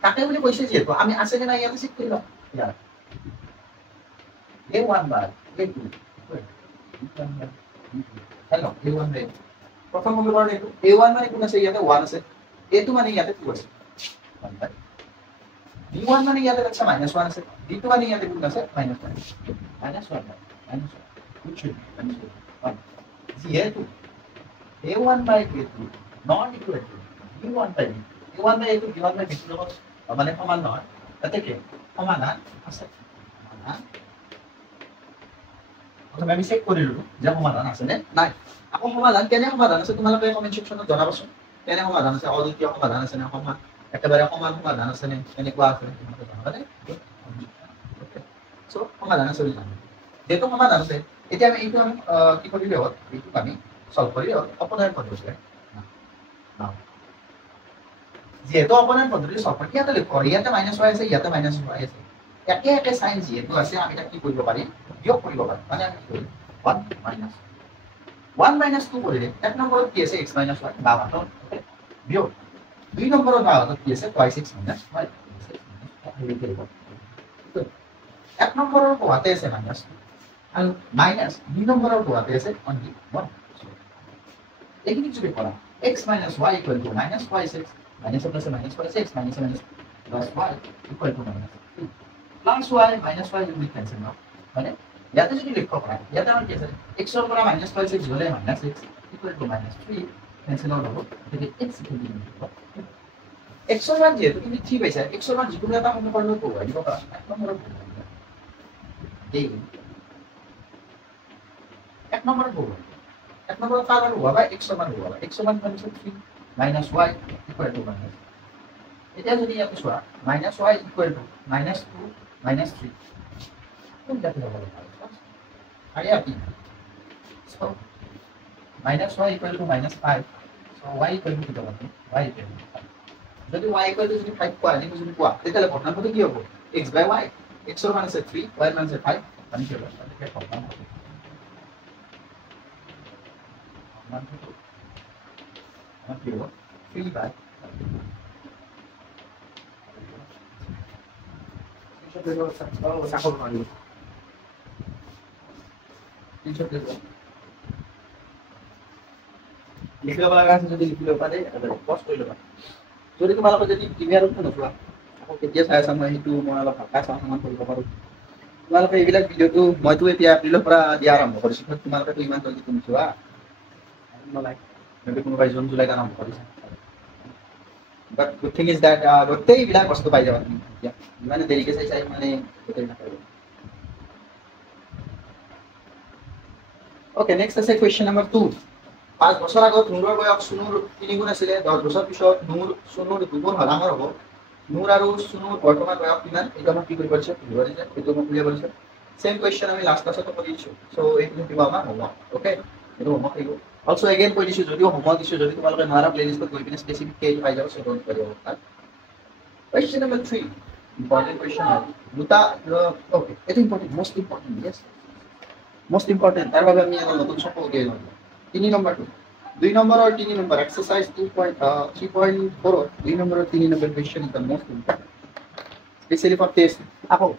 থাকে বুলি কৈছে যেটো আমি আছে নে নাই ইয়াতে চেক কৰি লও ইয়াৰ a1 bar a2 hello a1 ৰে প্ৰথম সমীকৰণ এটো a1 মানে কোন আছে ইয়াতে 1 আছে a2 মানে ইয়াতে 2 আছে 1 বাই b1 মানে ইয়াতে আছে -1 আছে b2 মানে ইয়াতে কোন আছে -1 -1 যেহেতু a1 by a2 not equal to b1 by a1 by a2 b1 by b2 লগত মানে সমান নহয় তাতে কি সমাধান আছে সমাধান অথবা আমি চেক কৰিলো যে সমাধান আছে নে নাই আকৌ সমাধান কেনে সমাধান আছে তোমালোকে কমেন্ট সেকশনত জনাবাচোন কেনে সমাধান আছে অদ্বিতীয় সমাধান আছে নে সমান একেবাৰে সমান সমাধান আছে নে এনেকুৱা আছে তোমালোকে জনাবা সো সমাধান আছে বুলি জানো যেটো সমাধান আছে এতিয়া আমি এইটো আমি কি কৰিলে হ'ল এইটো আমি সলভ কৰিলে হ'ল অপনয়ন পদ্ধতি না যেটো অপনয়ন পদ্ধতি সলভ কৰি ইয়াতে লিখো ইয়াতে -y আছে ইয়াতে -y আছে একে একে সাইন যেটো আছে আমি এটা কি কৰিব পাৰিম বিয়োগ কৰিব পাৰিম মানে আমি কি কৰিম 1 - 2 কৰিলে এক নম্বৰত কি আছে x - y বাওঁহাতৰ বিয়োগ দুই নম্বৰত বাওঁহাতৰ কি আছে y6 - y এক নম্বৰৰ কোৱাতে আছে মাইনাস আৰু মাইনাস দুই নম্বৰৰ কোৱাতে আছে অনলি 1 এইখিনি যদি কৰা x - y = -y6 minus plus minus y6 minus plus y equal to minus 3 plus y minus y will be cancel now মানে ইয়াতে যদি লিখো পাই ইয়াতে আমাৰ কি আছে x ৰ পৰা -y6 গলে -6 equal to -3 cancel out হ'ব তেতিয়া x equal to x ৰ মান যেটো তুমি 3 পাইছা x ৰ মান যিকোনো এটা সমীকৰণত পঢ়াই দিব পাৰা এক নম্বৰত এই এক নম্বৰত পঢ়াই এক নম্বৰত কাৰ হ'ব বা x ৰ মান হ'ব x ৰ মান মানে 3 minus y equal to minus এতিয়া যদি আমি চোৱা -y equal to -2 -3 কোন জাতি হ'ব আৰু ইয়াত so -y equal to -5 so y equal to y equal to 5 যদি y equal to 5 কোৱা আমি যদি কোৱা তেতিয়ালে ভগ্নাংশটো কি হ'ব x by y x ৰ মান আছে 3 y ৰ মান আছে 5 আমি কি হ'ব তেতিয়া ভগ্নাংশ Here, 3 by লিখিব লগা আছে যদি লিখিব পাৰে পষ্ট কৰি ল'বা যদি তোমালোকে যদি প্ৰিমিয়াৰত নোচোৱা আকৌ কেতিয়া চাই আছা মই সেইটো মই অলপ ভালকৈ সমান কৰিব পাৰোঁ তোমালোকে এইবিলাক ভিডিঅ'টো মইতো এতিয়া এপ্ৰিলৰ পৰা দিয়া আৰম্ভ কৰিছোঁ তোমালোকেতো ইমান জলদি নোচোৱা নলাইক maybe কোনোবাই জুন জুলাইত আৰম্ভ কৰিছে but good thing is that গোটেই বিলাক বস্তু পাই যাবা তুমি এতিয়া মানে দেৰিকে চাই মানে গোটেই নাপাবা okay next আছে question number 2 5 বছৰ আগত নুৰৰ বয়স সুনুৰ 3 গুণ আছিল 10 বছৰ পিছত নুৰ সুনুৰ 2 গুণ ডাঙৰ হ'ব নুৰ আৰু সুনুৰ বৰ্তমান বয়স কিমান এটা মই কি কৰিব পাৰিছে এইটো মই ক্লিয়াৰ কৰিছো same question আমি লাষ্ট ক্লাছত কৰিছো so এইটো কিবা আমাৰ হ'ব okay এইটো হোমৱৰ্ক আহিব also again কৈ দিছো যদিও হোমৱৰ্ক দিছো যদি তোমালোকে নোৱাৰা প্লেলিষ্টত গৈ পিনে স্পেসিফিক পেজ পাই যাও সো ডোন্ট কৰি হ'ব question number 3 important question দুটা okay it is important most important yes most important তাৰ বাবে আমি এটা নতুন শব্দ উলিয়াই লম 3 নম্বৰটো 2 নম্বৰ আৰু 3 নম্বৰ এক্সাৰসাইজ 2.3.4 2 নম্বৰ আৰু 3 নম্বৰ question is the most important specially for test আকৌ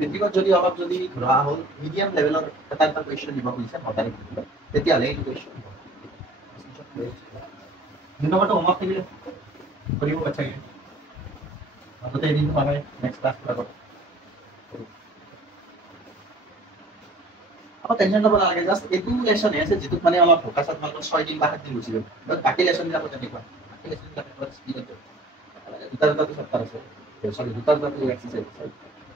মেট্ৰিকত যদি অলপ যদি ধৰা হ'ল মিডিয়াম লেভেলৰ এটা কোৱেশ্চন দিব খুজিছে মতাৰি তেতিয়াহ'লে এইটো কোৱেশ্চন 2 নম্বৰটো হোমৱৰ্ক থাকিলে কৰিব বাচ্চাকে আগতে এদিনটো পালে নেক্সট ক্লাছ আগত আকৌ টেনশন ল'ব নালাগে জাষ্ট এইটো লেসন আছে যেটো মানে অলপ ফোকাসত মাত্ৰ 6 দিন বা 7 দিন গুচি গ'ল বাকি লেসন বিলাক তেনেকুৱা বাকি লেসন বিলাক স্পিডত দুটা চেপ্টাৰ আছে সৰি দুটা এক্সাৰসাইজ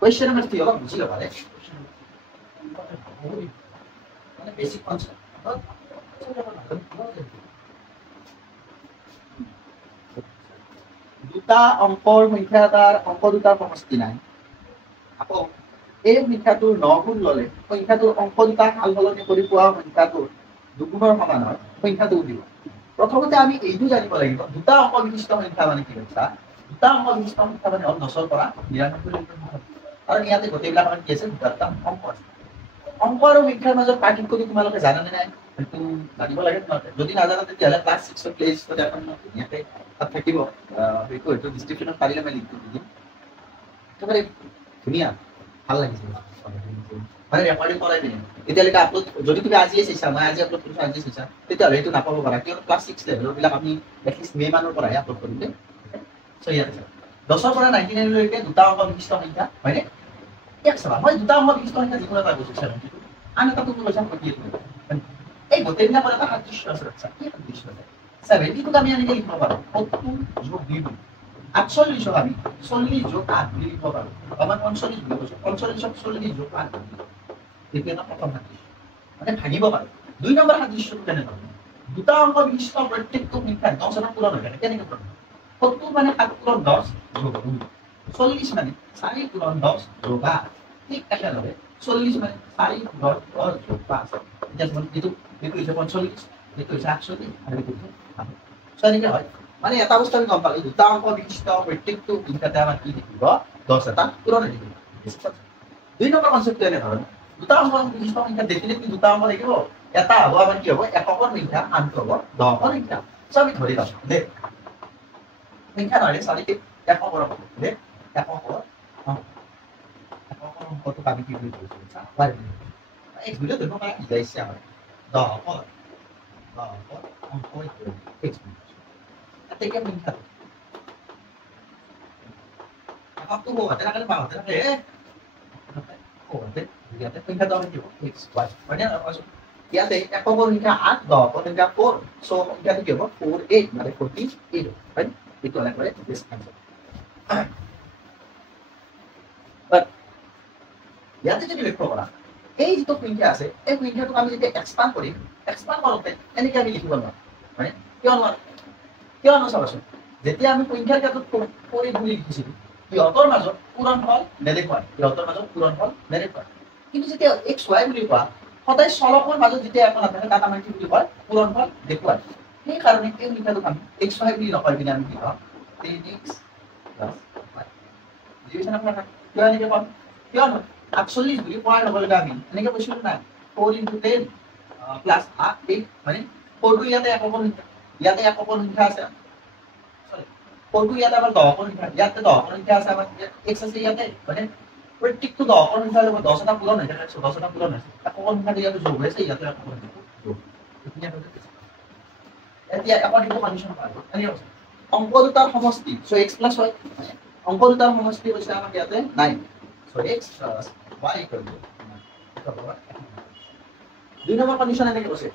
কোৱেশ্চন নম্বৰ 3 অলপ বুজি ল'বা মানে বেসিক কনসেপ্ট দুটা অংকৰ সংখ্যাটাৰ অংক দুটাৰ সমষ্টি নাই আকৌ এই সংখ্যাটোৰ 9 গুণ ললে সংখ্যাটোৰ অংক দুটা হাল সলনি কৰি পোৱা সংখ্যাটোৰ দুগুণৰ সমান হয় সংখ্যাটো দিব প্ৰথমতে আমি এইটো জানিব লাগিব দুটা অংক বিশিষ্ট সংখ্যা মানে কি হৈছে দুটা অংক বিশিষ্ট সংখ্যা মানে 10 ৰ পৰা 99 লৈকে আৰু ইয়াতে গোটেইবিলাক কি আছে দুটা অংক আছে অংক আৰু সংখ্যাৰ মাজত পাৰ্থক্য তোমালোকে জানানে নাই সেইটো জানিব লাগে তোমালোকে যদি নাজানা তেতিয়াহ'লে ক্লাছ 6 ৰ প্লেলিষ্টত এখন ইয়াতে তাত থাকিব সেইটো ডিসক্ৰিপচনত পাৰিলে মই লিংকটো দি দিম একেবাৰে ধুনীয়া ভাল লাগিছে মানে ৰেকৰ্ডিং কৰাই দিম এতিয়ালৈকে আপলোড যদি তুমি আজিয়ে চাইছা মই আজি আপলোড কৰিছো আজি চাইছা তেতিয়াহ'লে এইটো নাপাব পাৰা কিয়নো ক্লাছ 6 লেভেলৰ বিলাক আমি এটলিষ্ট মে মানৰ পৰাহে আপলোড কৰিম দেই সো ইয়াত 10 ৰ পৰা 99 লৈকে দুটা অংক বিশিষ্ট সংখ্যা হয়নে এক চাবা মই দুটা অংক বিশিষ্ট সংখ্যা যিকোনো এটা কৈছো 70 আন এটা তুমি কৈছা 48 এই গোটেইবিলাক পৰা এটা সাদৃশ্য আছে আচ্ছা কি সাদৃশ্য আছে 70 টো আমি এনেকৈ লিখিব পাৰো 70 যোগ 2 48 আমি 40 যোগ 8 বুলি লিখিব পাৰো আমাৰ 45 বুলি কৈছো 45 40 যোগ 8 এইটো এটা প্ৰথম সাদৃশ্য মানে ভাঙিব পাৰো 2 নম্বৰ সাদৃশ্যটো কেনেকৈ দুটা অংক বিশিষ্ট প্ৰত্যেকটো সংখ্যা 10 ৰ পূৰণ হয় কেনেকৈ পূৰণ 70 মানে 7 পূৰণ 10 যোগ 2 40 মানে 4 পূৰণ 10 যোগ 8 ঠিক একেদৰে 40 মানে 4 পূৰণ 10 যোগ 5 এতিয়া এইটো হৈছে 45 এইটো হৈছে 48 আৰু এইটো সনেকে হয় মানে এটা বস্তু আমি গম পালো দুটা অংক বিশিষ্ট প্ৰত্যেকটো সংখ্যাতে আমাৰ কি লিখিব 10 এটা পূৰণ হৈ থাকিব 2 নম্বৰ কনসেপ্ট এনে ধৰণৰ দুটা অংক বিশিষ্ট সংখ্যা ডেফিনেটলি দুটা অংক থাকিব এটা হ'ব আমাৰ কি হ'ব এককৰ সংখ্যা আনটো হ'ব দশকৰ সংখ্যা সব আমি ধৰি লওঁ দে সংখ্যা নহয় সৰি এককৰ হ'ব দে এককৰ অংকটো আমি কি বুলি কৈছো চাই এই ভিডিও দেখো পাই যাইছে আমাৰ দশকৰ অংক x Take minta. Apa tu buat? Tengah kena bawa, tengah oh, dia tu minta dong itu x y. Maknanya apa maksud? Dia tu apa pun minta 8, dong pun minta 4. So dia tu kira 4 8, mana 48, right? Itu adalah correct this answer. But dia tu jadi lekor orang. Itu minta ase, minta tu kami jadi expand kalau ini kami lihat mana, right? কিয়নো চাবাচোন যেতিয়া আমি সংখ্যাৰ ক্ষেত্ৰত কৰি বুলি লিখিছিলো ইহঁতৰ মাজত পূৰণফল নেদেখুৱায় কিন্তু যেতিয়া x y বুলি কোৱা সদায় চলকৰ মাজত যেতিয়া এখন নাথাকে তাত আমাৰ কি বুলি কয় পূৰণফল দেখুৱায় সেই কাৰণে এই সংখ্যাটো আমি x y বুলি নকয় কিনে আমি কি কওঁ 3x + y বুজিছেনে আপোনালোকে কিয় এনেকৈ কম কিয়নো 48 বুলি কোৱাৰ লগে লগে আমি এনেকৈ কৈছিলো নাই 4 × 10 + 8 মানে 4 টো ইয়াতে এককৰ সংখ্যা ইয়াতে এককৰ সংখ্যা আছে সৰি কোনটো ইয়াতে আমাৰ 10 কৰ সংখ্যা ইয়াতে 10 কৰ সংখ্যা আছে আমাৰ x আছে ইয়াতে মানে প্ৰত্যেকটো 10 কৰ সংখ্যা লগত 10 টা পূৰণ হৈ থাকে 10 টা পূৰণ হৈছে এককৰ সংখ্যা ইয়াতে যোগ হৈছে ইয়াতে এককৰ সংখ্যা যোগ এতিয়া এককৰ কন্ডিশন পালো এনে আছে অংক দুটাৰ সমষ্টি সো x + y অংক দুটাৰ সমষ্টি হৈছে আমাৰ ইয়াতে 9 so x + y = 2 number condition এনেকৈ কৈছে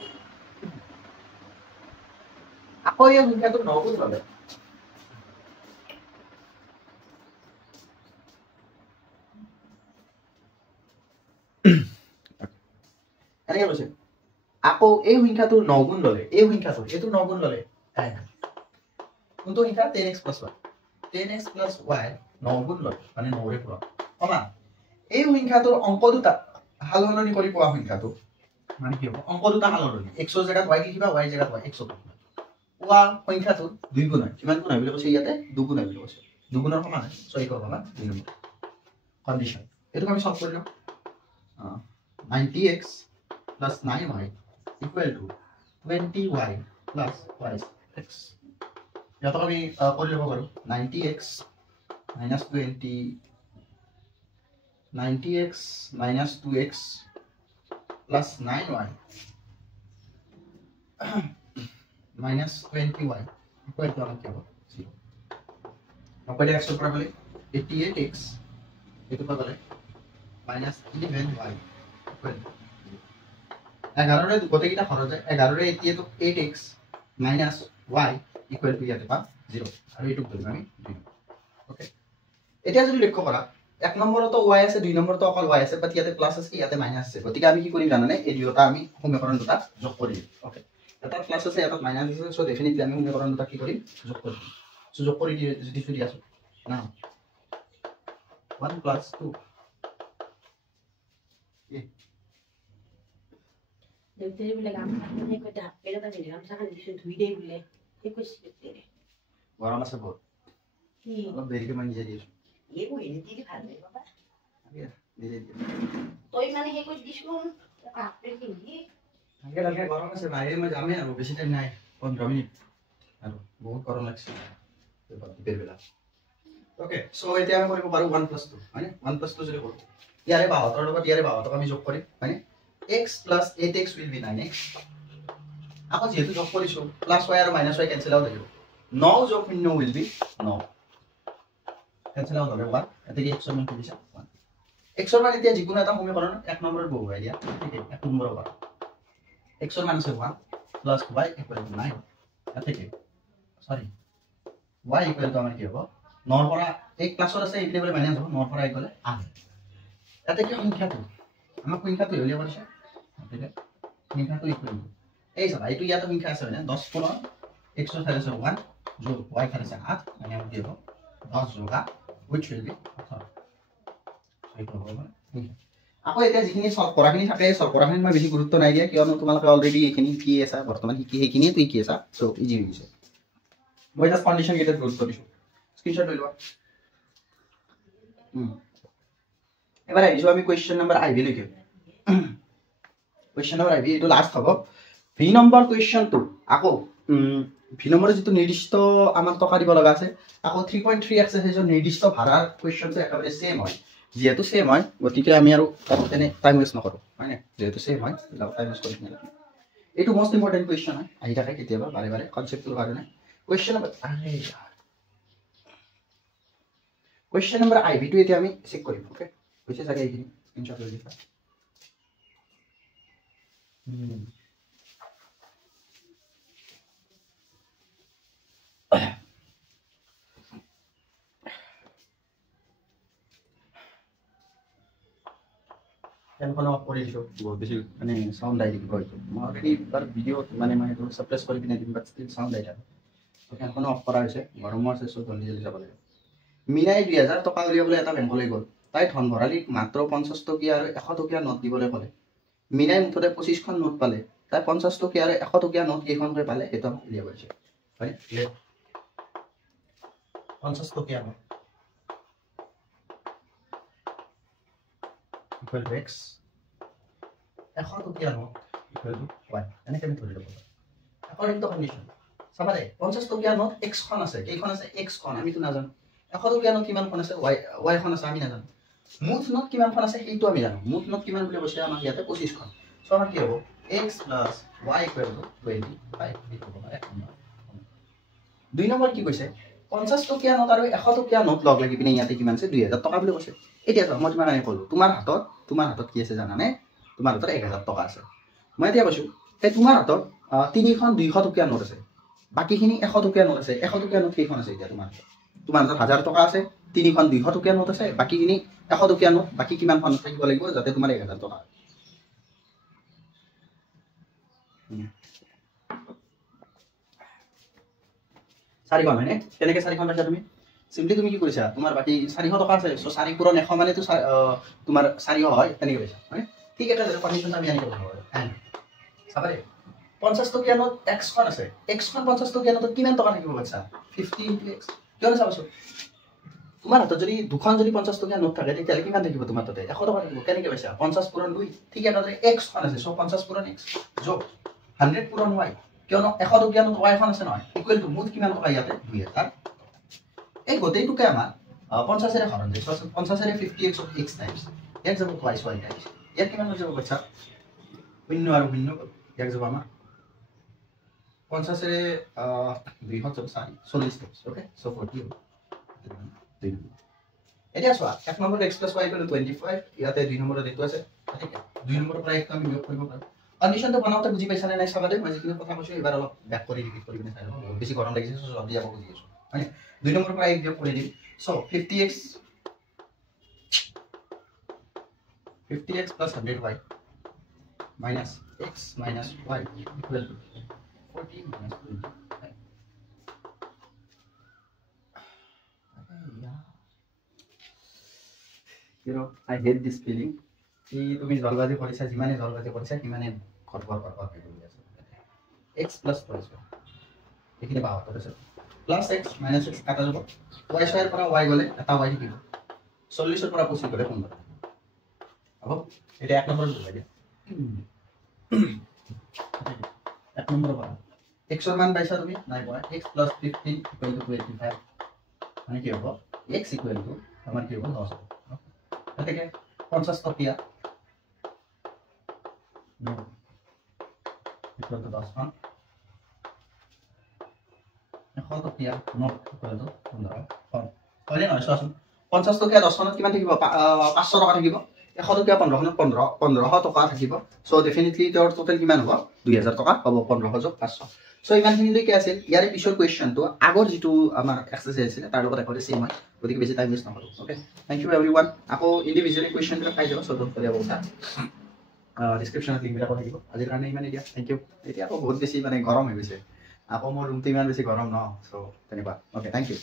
আকৌ এই সংখ্যাটো 9 গুণ ললে এনেকৈ কৈছে আকৌ এই সংখ্যাটো 9 গুণ ললে এই সংখ্যাটো এটো 9 গুণ ললে তাই না কোনটো সংখ্যা 10x + y 10x + y 9 গুণ ললে মানে 9 ৰে পুৰা সমান এই সংখ্যাটোৰ অংক দুটা হাল সলনি কৰি পোৱা সংখ্যাটো মানে কি হ'ব অংক দুটা হাল সলনি x ৰ জায়গাত y লিখিবা y ৰ জায়গাত y x পোৱা সংখ্যাটো 2 গুণ হয় কিমান গুণ হয় বুলি কৈছে ইয়াতে 2 গুণ হয় বুলি কৈছে 2 গুণৰ সমান হয় সো এইটো আমাৰ 2 নম্বৰ কন্ডিশন এটো আমি সলভ কৰি লওঁ 90x + 9y equal to 20y plus yx ইয়াতক আমি কৰি ল'ব পাৰোঁ 90x minus 20 90x minus 2x plus 9y minus 20y equal to our 0. Now, what is the 88x minus 11y equal to 11 gote kita khoroj 11 etie to 8x minus y equal to 0 aru etu boli ami 2 okay etia jodi lekho kora এক number তো y আছে দুই number তো অকল y আছে বাট ইয়াতে plus আছে ইয়াতে মাইনাস আছে গতিকে আমি কি কৰিম জানানে এই দুটা আমি সমীকৰণ দুটা যোগ কৰিম ওকে এটা প্লাস আছে এটা মাইনাস আছে সো ডেফিনেটলি আমি সমীকৰণ দুটা কি কৰিম যোগ কৰিম সো যোগ কৰি দি আছো না 1 plus 2 Jadi bila kamu ni kau dah pernah tak jadi kamu sangat disini dua day boleh, ikut sikit. Orang masa bot. Kalau beri ke mana jadi? Ye kau ini jadi kan ni bapa. Ya, jadi. Toy mana he kau diskon, apa tinggi? Agak orang masa bahaya macam mana? Aku besi time naik 15 minit. Aduh, बहुत orang lagi. Berbeda. Okay, so itu yang kau baru 1 plus 2, mana? 1 plus 2 jadi kau. Tiada bawah, terus dapat tiada bawah, tu kami jog kori, mana? X plus 8x will be 9x. Aku jehitu jog korisu plus y আৰু minus y cancel out hoibo 9 jog 0 will be 9 cancel out হলে 1 এতে কি x এর মান কি দিছে 1 x এর মান এতিয়া যিকোনো এটা সমীকরণ এক নম্বৰত বহুৱাই দিয়া ঠিক আছে এক নম্বৰ পৰা x এর মান আছে 1 plus y equal to 9 এতে কি সরি y equal to আমাৰ কি হ'ব 9 পৰা 1 প্লাসৰ আছে এইটো বলে মাইনাস হ'ব 9 পৰা 1 গলে 8 এতে কি সংখ্যাটো আমাক সংখ্যাটো উলিয়াব দিছে ঠিক আছে সংখ্যাটো ইকুৱেল টু এই সব এইটো ইয়াত সংখ্যা আছে না 10 পুনৰ x ৰ ঠাইত আছে 1 যোগ y ঠাইত আছে 8 মানে আমি দিব 10 যোগ 8 which will be 18 এইটো হ'ব মানে আকৌ এতিয়া যিখিনি সলভ কৰাখিনি থাকে সলভ কৰাখিনি মই বেছি গুৰুত্ব নাই দিয়া কিয়নো তোমালোকে অলৰেডি এইখিনি কি আছে বৰ্তমান কি সেইখিনি তুই কি আছে সো ইজি হৈ গৈছে মই জাস্ট কন্ডিশন কেইটা গুৰুত্ব দিছো স্ক্ৰিনশ্বট লৈ লোৱা এবাৰ আহিছো আমি কোৱেশ্চন নম্বৰ আইভি লৈকে কোৱেশ্চন নম্বৰ আইভি এটো লাষ্ট হ'ব ভি নম্বৰ কোৱেশ্চনটো আকৌ ভি নম্বৰৰ যেটো নিৰ্দিষ্ট আমাৰ টকা দিব লগা আছে আকৌ 3.3 এক্সাৰসাইজৰ নিৰ্দিষ্ট ভাড়াৰ কোৱেশ্চনটো একেবাৰে সেম হয় যেহেতু সেম হয় গতিকে আমি আৰু তেনে টাইম ওয়েস্ট নকৰো মানে যেহেতু সেম হয় টাইম ওয়েস্ট কৰি নিলা এটো মোস্ট ইম্পৰ্টেন্ট কোৱেশ্চন হয় আহি থাকে কেতিয়াবা বাৰে বাৰে কনসেপ্টৰ কাৰণে কোৱেশ্চন নম্বৰ আৰে কোৱেশ্চন নম্বৰ আইভি টো এতিয়া আমি চেক কৰিম ওকে হৈছে চাগে এইখিনি স্ক্ৰিনশ্বট লৈ দিবা ফেনখন অফ কৰি দিছো বহুত বেছি মানে সাউন্ড আহি দিব হয়তো মই অলৰেডি তাৰ ভিডিও মানে মই সেইটো সাপ্ৰেছ কৰি পিনে দিম বাট ষ্টিল সাউন্ড আহি থাকে ফেনখন অফ কৰা হৈছে গৰমৰ আছে সো জলদি জলদি যাব লাগে মিনাই 2000 টকা উলিয়াবলৈ এটা বেংকলৈ গ'ল তাই ধন ভৰালিক মাত্ৰ 50 টকীয়া আৰু 100 টকীয়া নোট দিবলৈ ক'লে মিনাই মুঠতে 25 খন নোট পালে তাই 50 টকীয়া আৰু 100 টকীয়া নোট কেইখনকৈ পালে এটা উলিয়াব আছে হয় 50 টকীয়া নোট equal to x 100 টকীয়া নোট equal to y এনেকৈ আমি ধৰি ল'ব according to condition সাবাৰে 50 টকীয়া নোট x খন আছে কেইখন আছে x খন আমি তো নাজানো 100 টকীয়া নোট কিমান খন আছে y খন আছে আমি নাজানো মুঠ নোট কিমান খন আছে সেইটো আমি জানো মুঠ নোট কিমান বুলি কৈছে আমাক ইয়াতে 25 খন সো আমাৰ কি হ'ব x + y equal to 25 এইটো হ'ব এক নম্বৰ দুই নম্বৰ কি কৈছে 50 টকীয়া নোট আৰু 100 টকীয়া নোট লগ লাগি পিনে ইয়াতে কিমান আছে 2000 টকা বুলি কৈছে এতিয়া মই তোমাক আনি ক'লো তোমাৰ হাতত কি আছে জানানে তোমাৰ হাতত 1000 টকা আছে মই এতিয়া কৈছো এই তোমাৰ হাতত তিনিখন 200 টকীয়া নোট আছে বাকিখিনি 100 টকীয়া নোট আছে 100 টকীয়া নোট কেইখন আছে এতিয়া তোমাৰ হাতত 1000 টকা আছে তিনিখন 200 টকীয়া নোট আছে বাকিখিনি 100 টকীয়া নোট বাকি কিমানখন থাকিব লাগিব যাতে তোমাৰ 1000 টকা চাৰিখন হয়নে কেনেকৈ চাৰিখন ৰাখা তুমি সিম্পলি তুমি কি কৰিছা তোমাৰ বাকি 400 টকা আছে সো 4 পূৰণ 100 মানে তো তোমাৰ 400 হয় তেনেকৈ কৈছা হয় ঠিক আছে কন্ডিশন আমি আনি কথা হয় এন্ড সাবাৰে 50 টকীয়া নোট x খন আছে x খন 50 টকীয়া নোট কিমান টকা থাকিব বাচ্চা 50 * x কিমান চাবাছো তোমাৰ হাতত যদি দুখন যদি 50 টকীয়া নোট থাকে তেতিয়া কিমান থাকিব তোমাৰ তাতে 100 টকা থাকিব কেনেকৈ কৈছা 50 পূৰণ 2 ঠিক আছে x খন আছে সো 50 পূৰণ x যোগ 100 পূৰণ y কিয়নো 100 টকীয়া নোট y এখন আছে নহয় ইকুৱেল টু মুঠ কিমান টকা ইয়াতে 2000 এই গোটেইটোকে আমাৰ 50 এৰে হৰণ দিছো 50 এৰে 50x of x times ইয়াক যাব twice y times ইয়াক কিমান হৈ যাব বাচ্চা শূন্য আৰু শূন্য ইয়াক যাব আমাৰ 50 এৰে 2 হত 40 steps okay so 40 এতিয়া চোৱা এক নম্বৰ x + y = 25 ইয়াতে 2 নম্বৰত এইটো আছে ঠিক আছে 2 নম্বৰৰ পৰা এক আমি বিয়োগ কৰিব পাৰো কন্ডিশনটো বনাওতে বুজি পাইছা নে নাই চাবা দে মই যিখিনি কথা কৈছো এবাৰ অলপ ব্যাক কৰি ৰিপিট কৰি কিনে চাই লও বহুত বেছি গৰম লাগিছে সো জলদি যাব বুজি আছো মানে 2 নম্বৰৰ পৰা এক বিয়োগ কৰি দিম so 50x plus 100y minus x minus y equal to 14 minus 25 you know I hate this feeling কি তুমি জলবাজি কৰিছা যিমানে জলবাজি কৰিছা কিমানে খৰখৰ কৰি আছে x plus y এখানে পাওয়া আছে plus x minus x কাটা যাব y স্কয়ার পৰা y গলে এটা y থাকিব 40 এৰ পৰা 25 গলে 15 अब এটা এক নম্বর বুঝাই দিয়া এক নম্বর পারা x এর মান পাইছা তুমি নাই পায় x plus 15 equal to 25 মানে কি হবে x equal to আমার কি হবে 10 হবে এটা কি 50 টকিয়া no equal to 10 মান 100 টকিয়া not equal to 15 তাহলে নয় সসন 50 টকিয়া 10 মানত কিমান থাকিব 500 টাকা থাকিব 100 টকিয়া 15 মানত 1500 টাকা থাকিব সো ডেফিনেটলি তোৰ টোটাল কিমান হ'ব 2000 টাকা হ'ব 1500 যোগ 500 সো ইমানখিনি লৈকে আছিল ইয়াৰে পিছৰ কোৱেশ্চনটো আগৰ যেটো আমাৰ এক্সাৰসাইজ আছিল তাৰ লগত একেবাৰে সেম হয় গতিকে বেছি টাইম ওয়েষ্ট নকৰো ওকে থ্যাংক ইউ एवरीवन আকৌ ইন্ডিভিজুৱেলি কোৱেশ্চনটো পাই যাব সো ডোন্ট কৰি about that ডেসক্ৰিপচনত লিংক বিলাক থাকিব আজিৰ কাৰণে ইমান দিয়া থ্যাংক ইউ এতিয়া আকৌ বহুত বেছি মানে গৰম হৈ গৈছে আকৌ মোৰ ৰুমটো ইমান বেছি গৰম ন সো ধন্যবাদ ওকে থ্যাংক ইউ